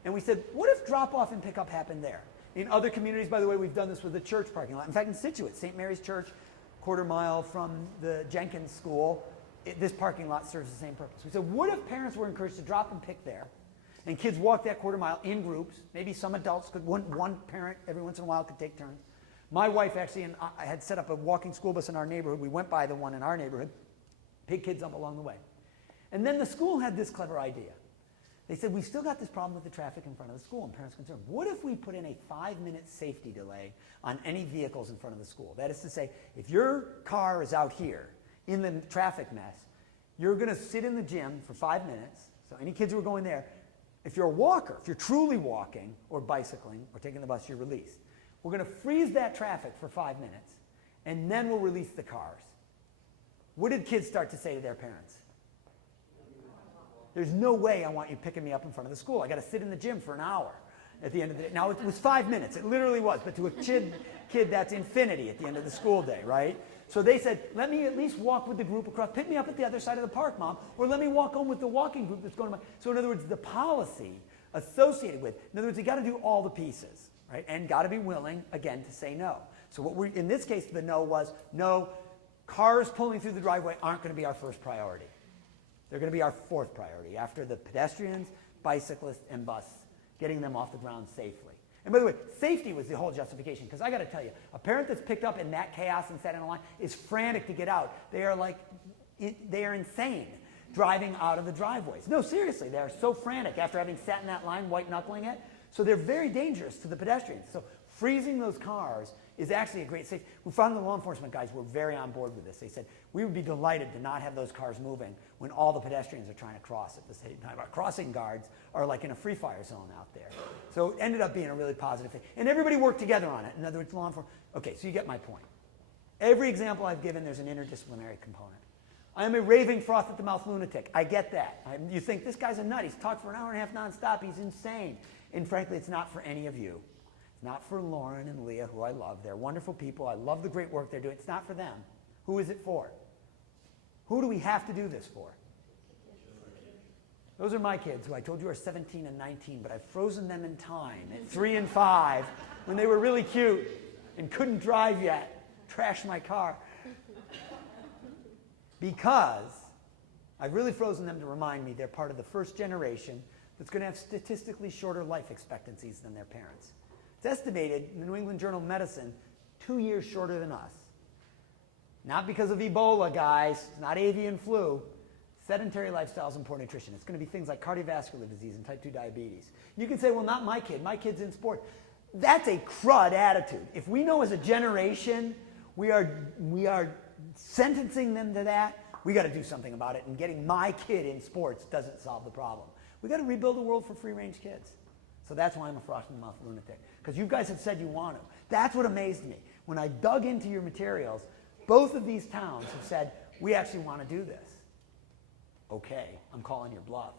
And we said, what if drop-off and pickup happened there? In other communities, by the way, we've done this with the church parking lot. In fact, in Scituate, St. Mary's Church, quarter mile from the Jenkins School, this parking lot serves the same purpose. We said, what if parents were encouraged to drop and pick there, and kids walk that quarter mile in groups? Maybe some adults could, one parent every once in a while could take turns. My wife actually and I had set up a walking school bus in our neighborhood. We went by the one in our neighborhood, picked kids up along the way. And then the school had this clever idea. They said, we've still got this problem with the traffic in front of the school, and parents are concerned. What if we put in a 5-minute safety delay on any vehicles in front of the school? That is to say, if your car is out here in the traffic mess, you're going to sit in the gym for 5 minutes. So any kids who are going there, if you're a walker, if you're truly walking or bicycling or taking the bus, you're released. We're going to freeze that traffic for 5 minutes, and then we'll release the cars. What did kids start to say to their parents? There's no way I want you picking me up in front of the school. I got to sit in the gym for an hour at the end of the day. Now, it was 5 minutes. It literally was. But to a kid, that's infinity at the end of the school day, right? So they said, let me at least walk with the group across. Pick me up at the other side of the park, Mom. Or let me walk home with the walking group that's going to my... So in other words, the policy associated with... In other words, you got to do all the pieces, right? And got to be willing, again, to say no. So what we, in this case, the no was, no, cars pulling through the driveway aren't going to be our first priority. They're going to be our 4th priority, after the pedestrians, bicyclists, and bus, getting them off the ground safely. And by the way, safety was the whole justification, because I got to tell you, a parent that's picked up in that chaos and sat in a line is frantic to get out. They are insane driving out of the driveways. No, seriously, they are so frantic after having sat in that line, white-knuckling it. So they're very dangerous to the pedestrians. So freezing those cars is actually a great safety. We found the law enforcement guys were very on board with this. They said, we would be delighted to not have those cars moving when all the pedestrians are trying to cross at the same time. Our crossing guards are like in a free fire zone out there. So it ended up being a really positive thing. And everybody worked together on it. In other words, law enforcement. Okay, so you get my point. Every example I've given, there's an interdisciplinary component. I am a raving froth-at-the-mouth lunatic. I get that. You think, this guy's a nut. He's talked for an hour and a half nonstop. He's insane. And frankly, it's not for any of you. It's not for Lauren and Leah, who I love. They're wonderful people. I love the great work they're doing. It's not for them. Who is it for? Who do we have to do this for? Those are my kids, who I told you are 17 and 19, but I've frozen them in time at 3 and 5 when they were really cute and couldn't drive yet. Trashed my car. Because I've really frozen them to remind me they're part of the first generation that's going to have statistically shorter life expectancies than their parents. It's estimated in the New England Journal of Medicine 2 years shorter than us. Not because of Ebola, guys. It's not avian flu. Sedentary lifestyles and poor nutrition. It's going to be things like cardiovascular disease and type 2 diabetes. You can say, well, not my kid. My kid's in sport. That's a crud attitude. If we know as a generation we are sentencing them to that, we got to do something about it. And getting my kid in sports doesn't solve the problem. We got to rebuild a world for free-range kids. So that's why I'm a frost-in-the-mouth lunatic. Because you guys have said you want to. That's what amazed me. When I dug into your materials, both of these towns have said, we actually want to do this. Okay, I'm calling your bluff.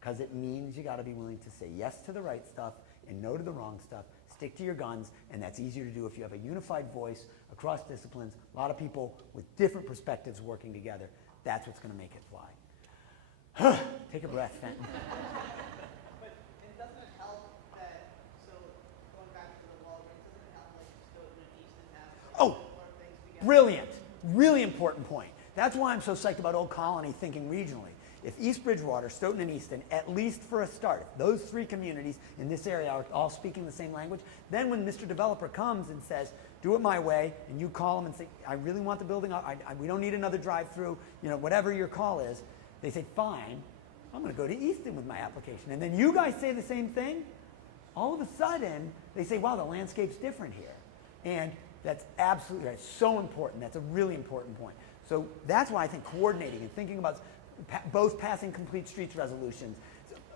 Because it means you got to be willing to say yes to the right stuff and no to the wrong stuff. Stick to your guns, and that's easier to do if you have a unified voice across disciplines, a lot of people with different perspectives working together. That's what's going to make it fly. Take a breath, Fenton. But it doesn't help that, so going back to the Walgreens, doesn't it help like Stoughton and Easton have Oh, brilliant. Really important point. That's why I'm so psyched about Old Colony thinking regionally. If East Bridgewater, Stoughton, and Easton, at least for a start, if those 3 communities in this area are all speaking the same language, then when Mr. Developer comes and says, do it my way, and you call them and say, I really want the building, we don't need another drive-through, whatever your call is, they say, fine, I'm going to go to Easton with my application. And then you guys say the same thing, all of a sudden, they say, wow, the landscape's different here. And That's absolutely right. So important. That's a really important point. So that's why I think coordinating and thinking about both passing complete streets resolutions.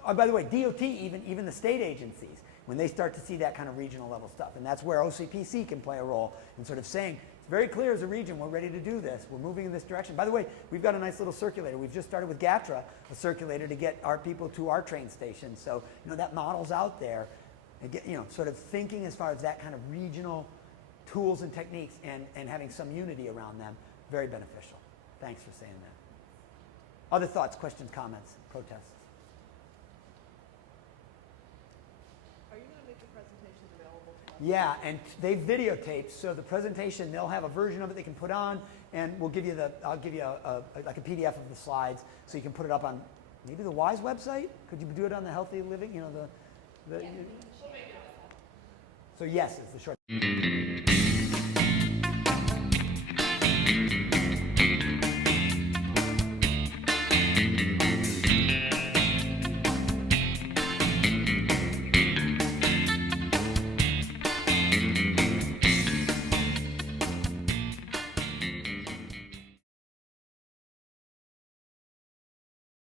Oh, by the way, DOT, even the state agencies, when they start to see that kind of regional level stuff, and that's where OCPC can play a role in sort of saying, it's very clear as a region, we're ready to do this. We're moving in this direction. By the way, we've got a nice little circulator. We've just started with GATRA, a circulator to get our people to our train station. So, that model's out there. And get, sort of thinking as far as that kind of regional tools and techniques and having some unity around them, very beneficial. Thanks for saying that. Other thoughts, questions, comments, protests? Are you going to make the presentations available to us? Yeah, and they videotape, so the presentation, they'll have a version of it they can put on, and I'll give you like a PDF of the slides, so you can put it up on maybe the WISE website. Could you do it on the Healthy Living? So yes is the short.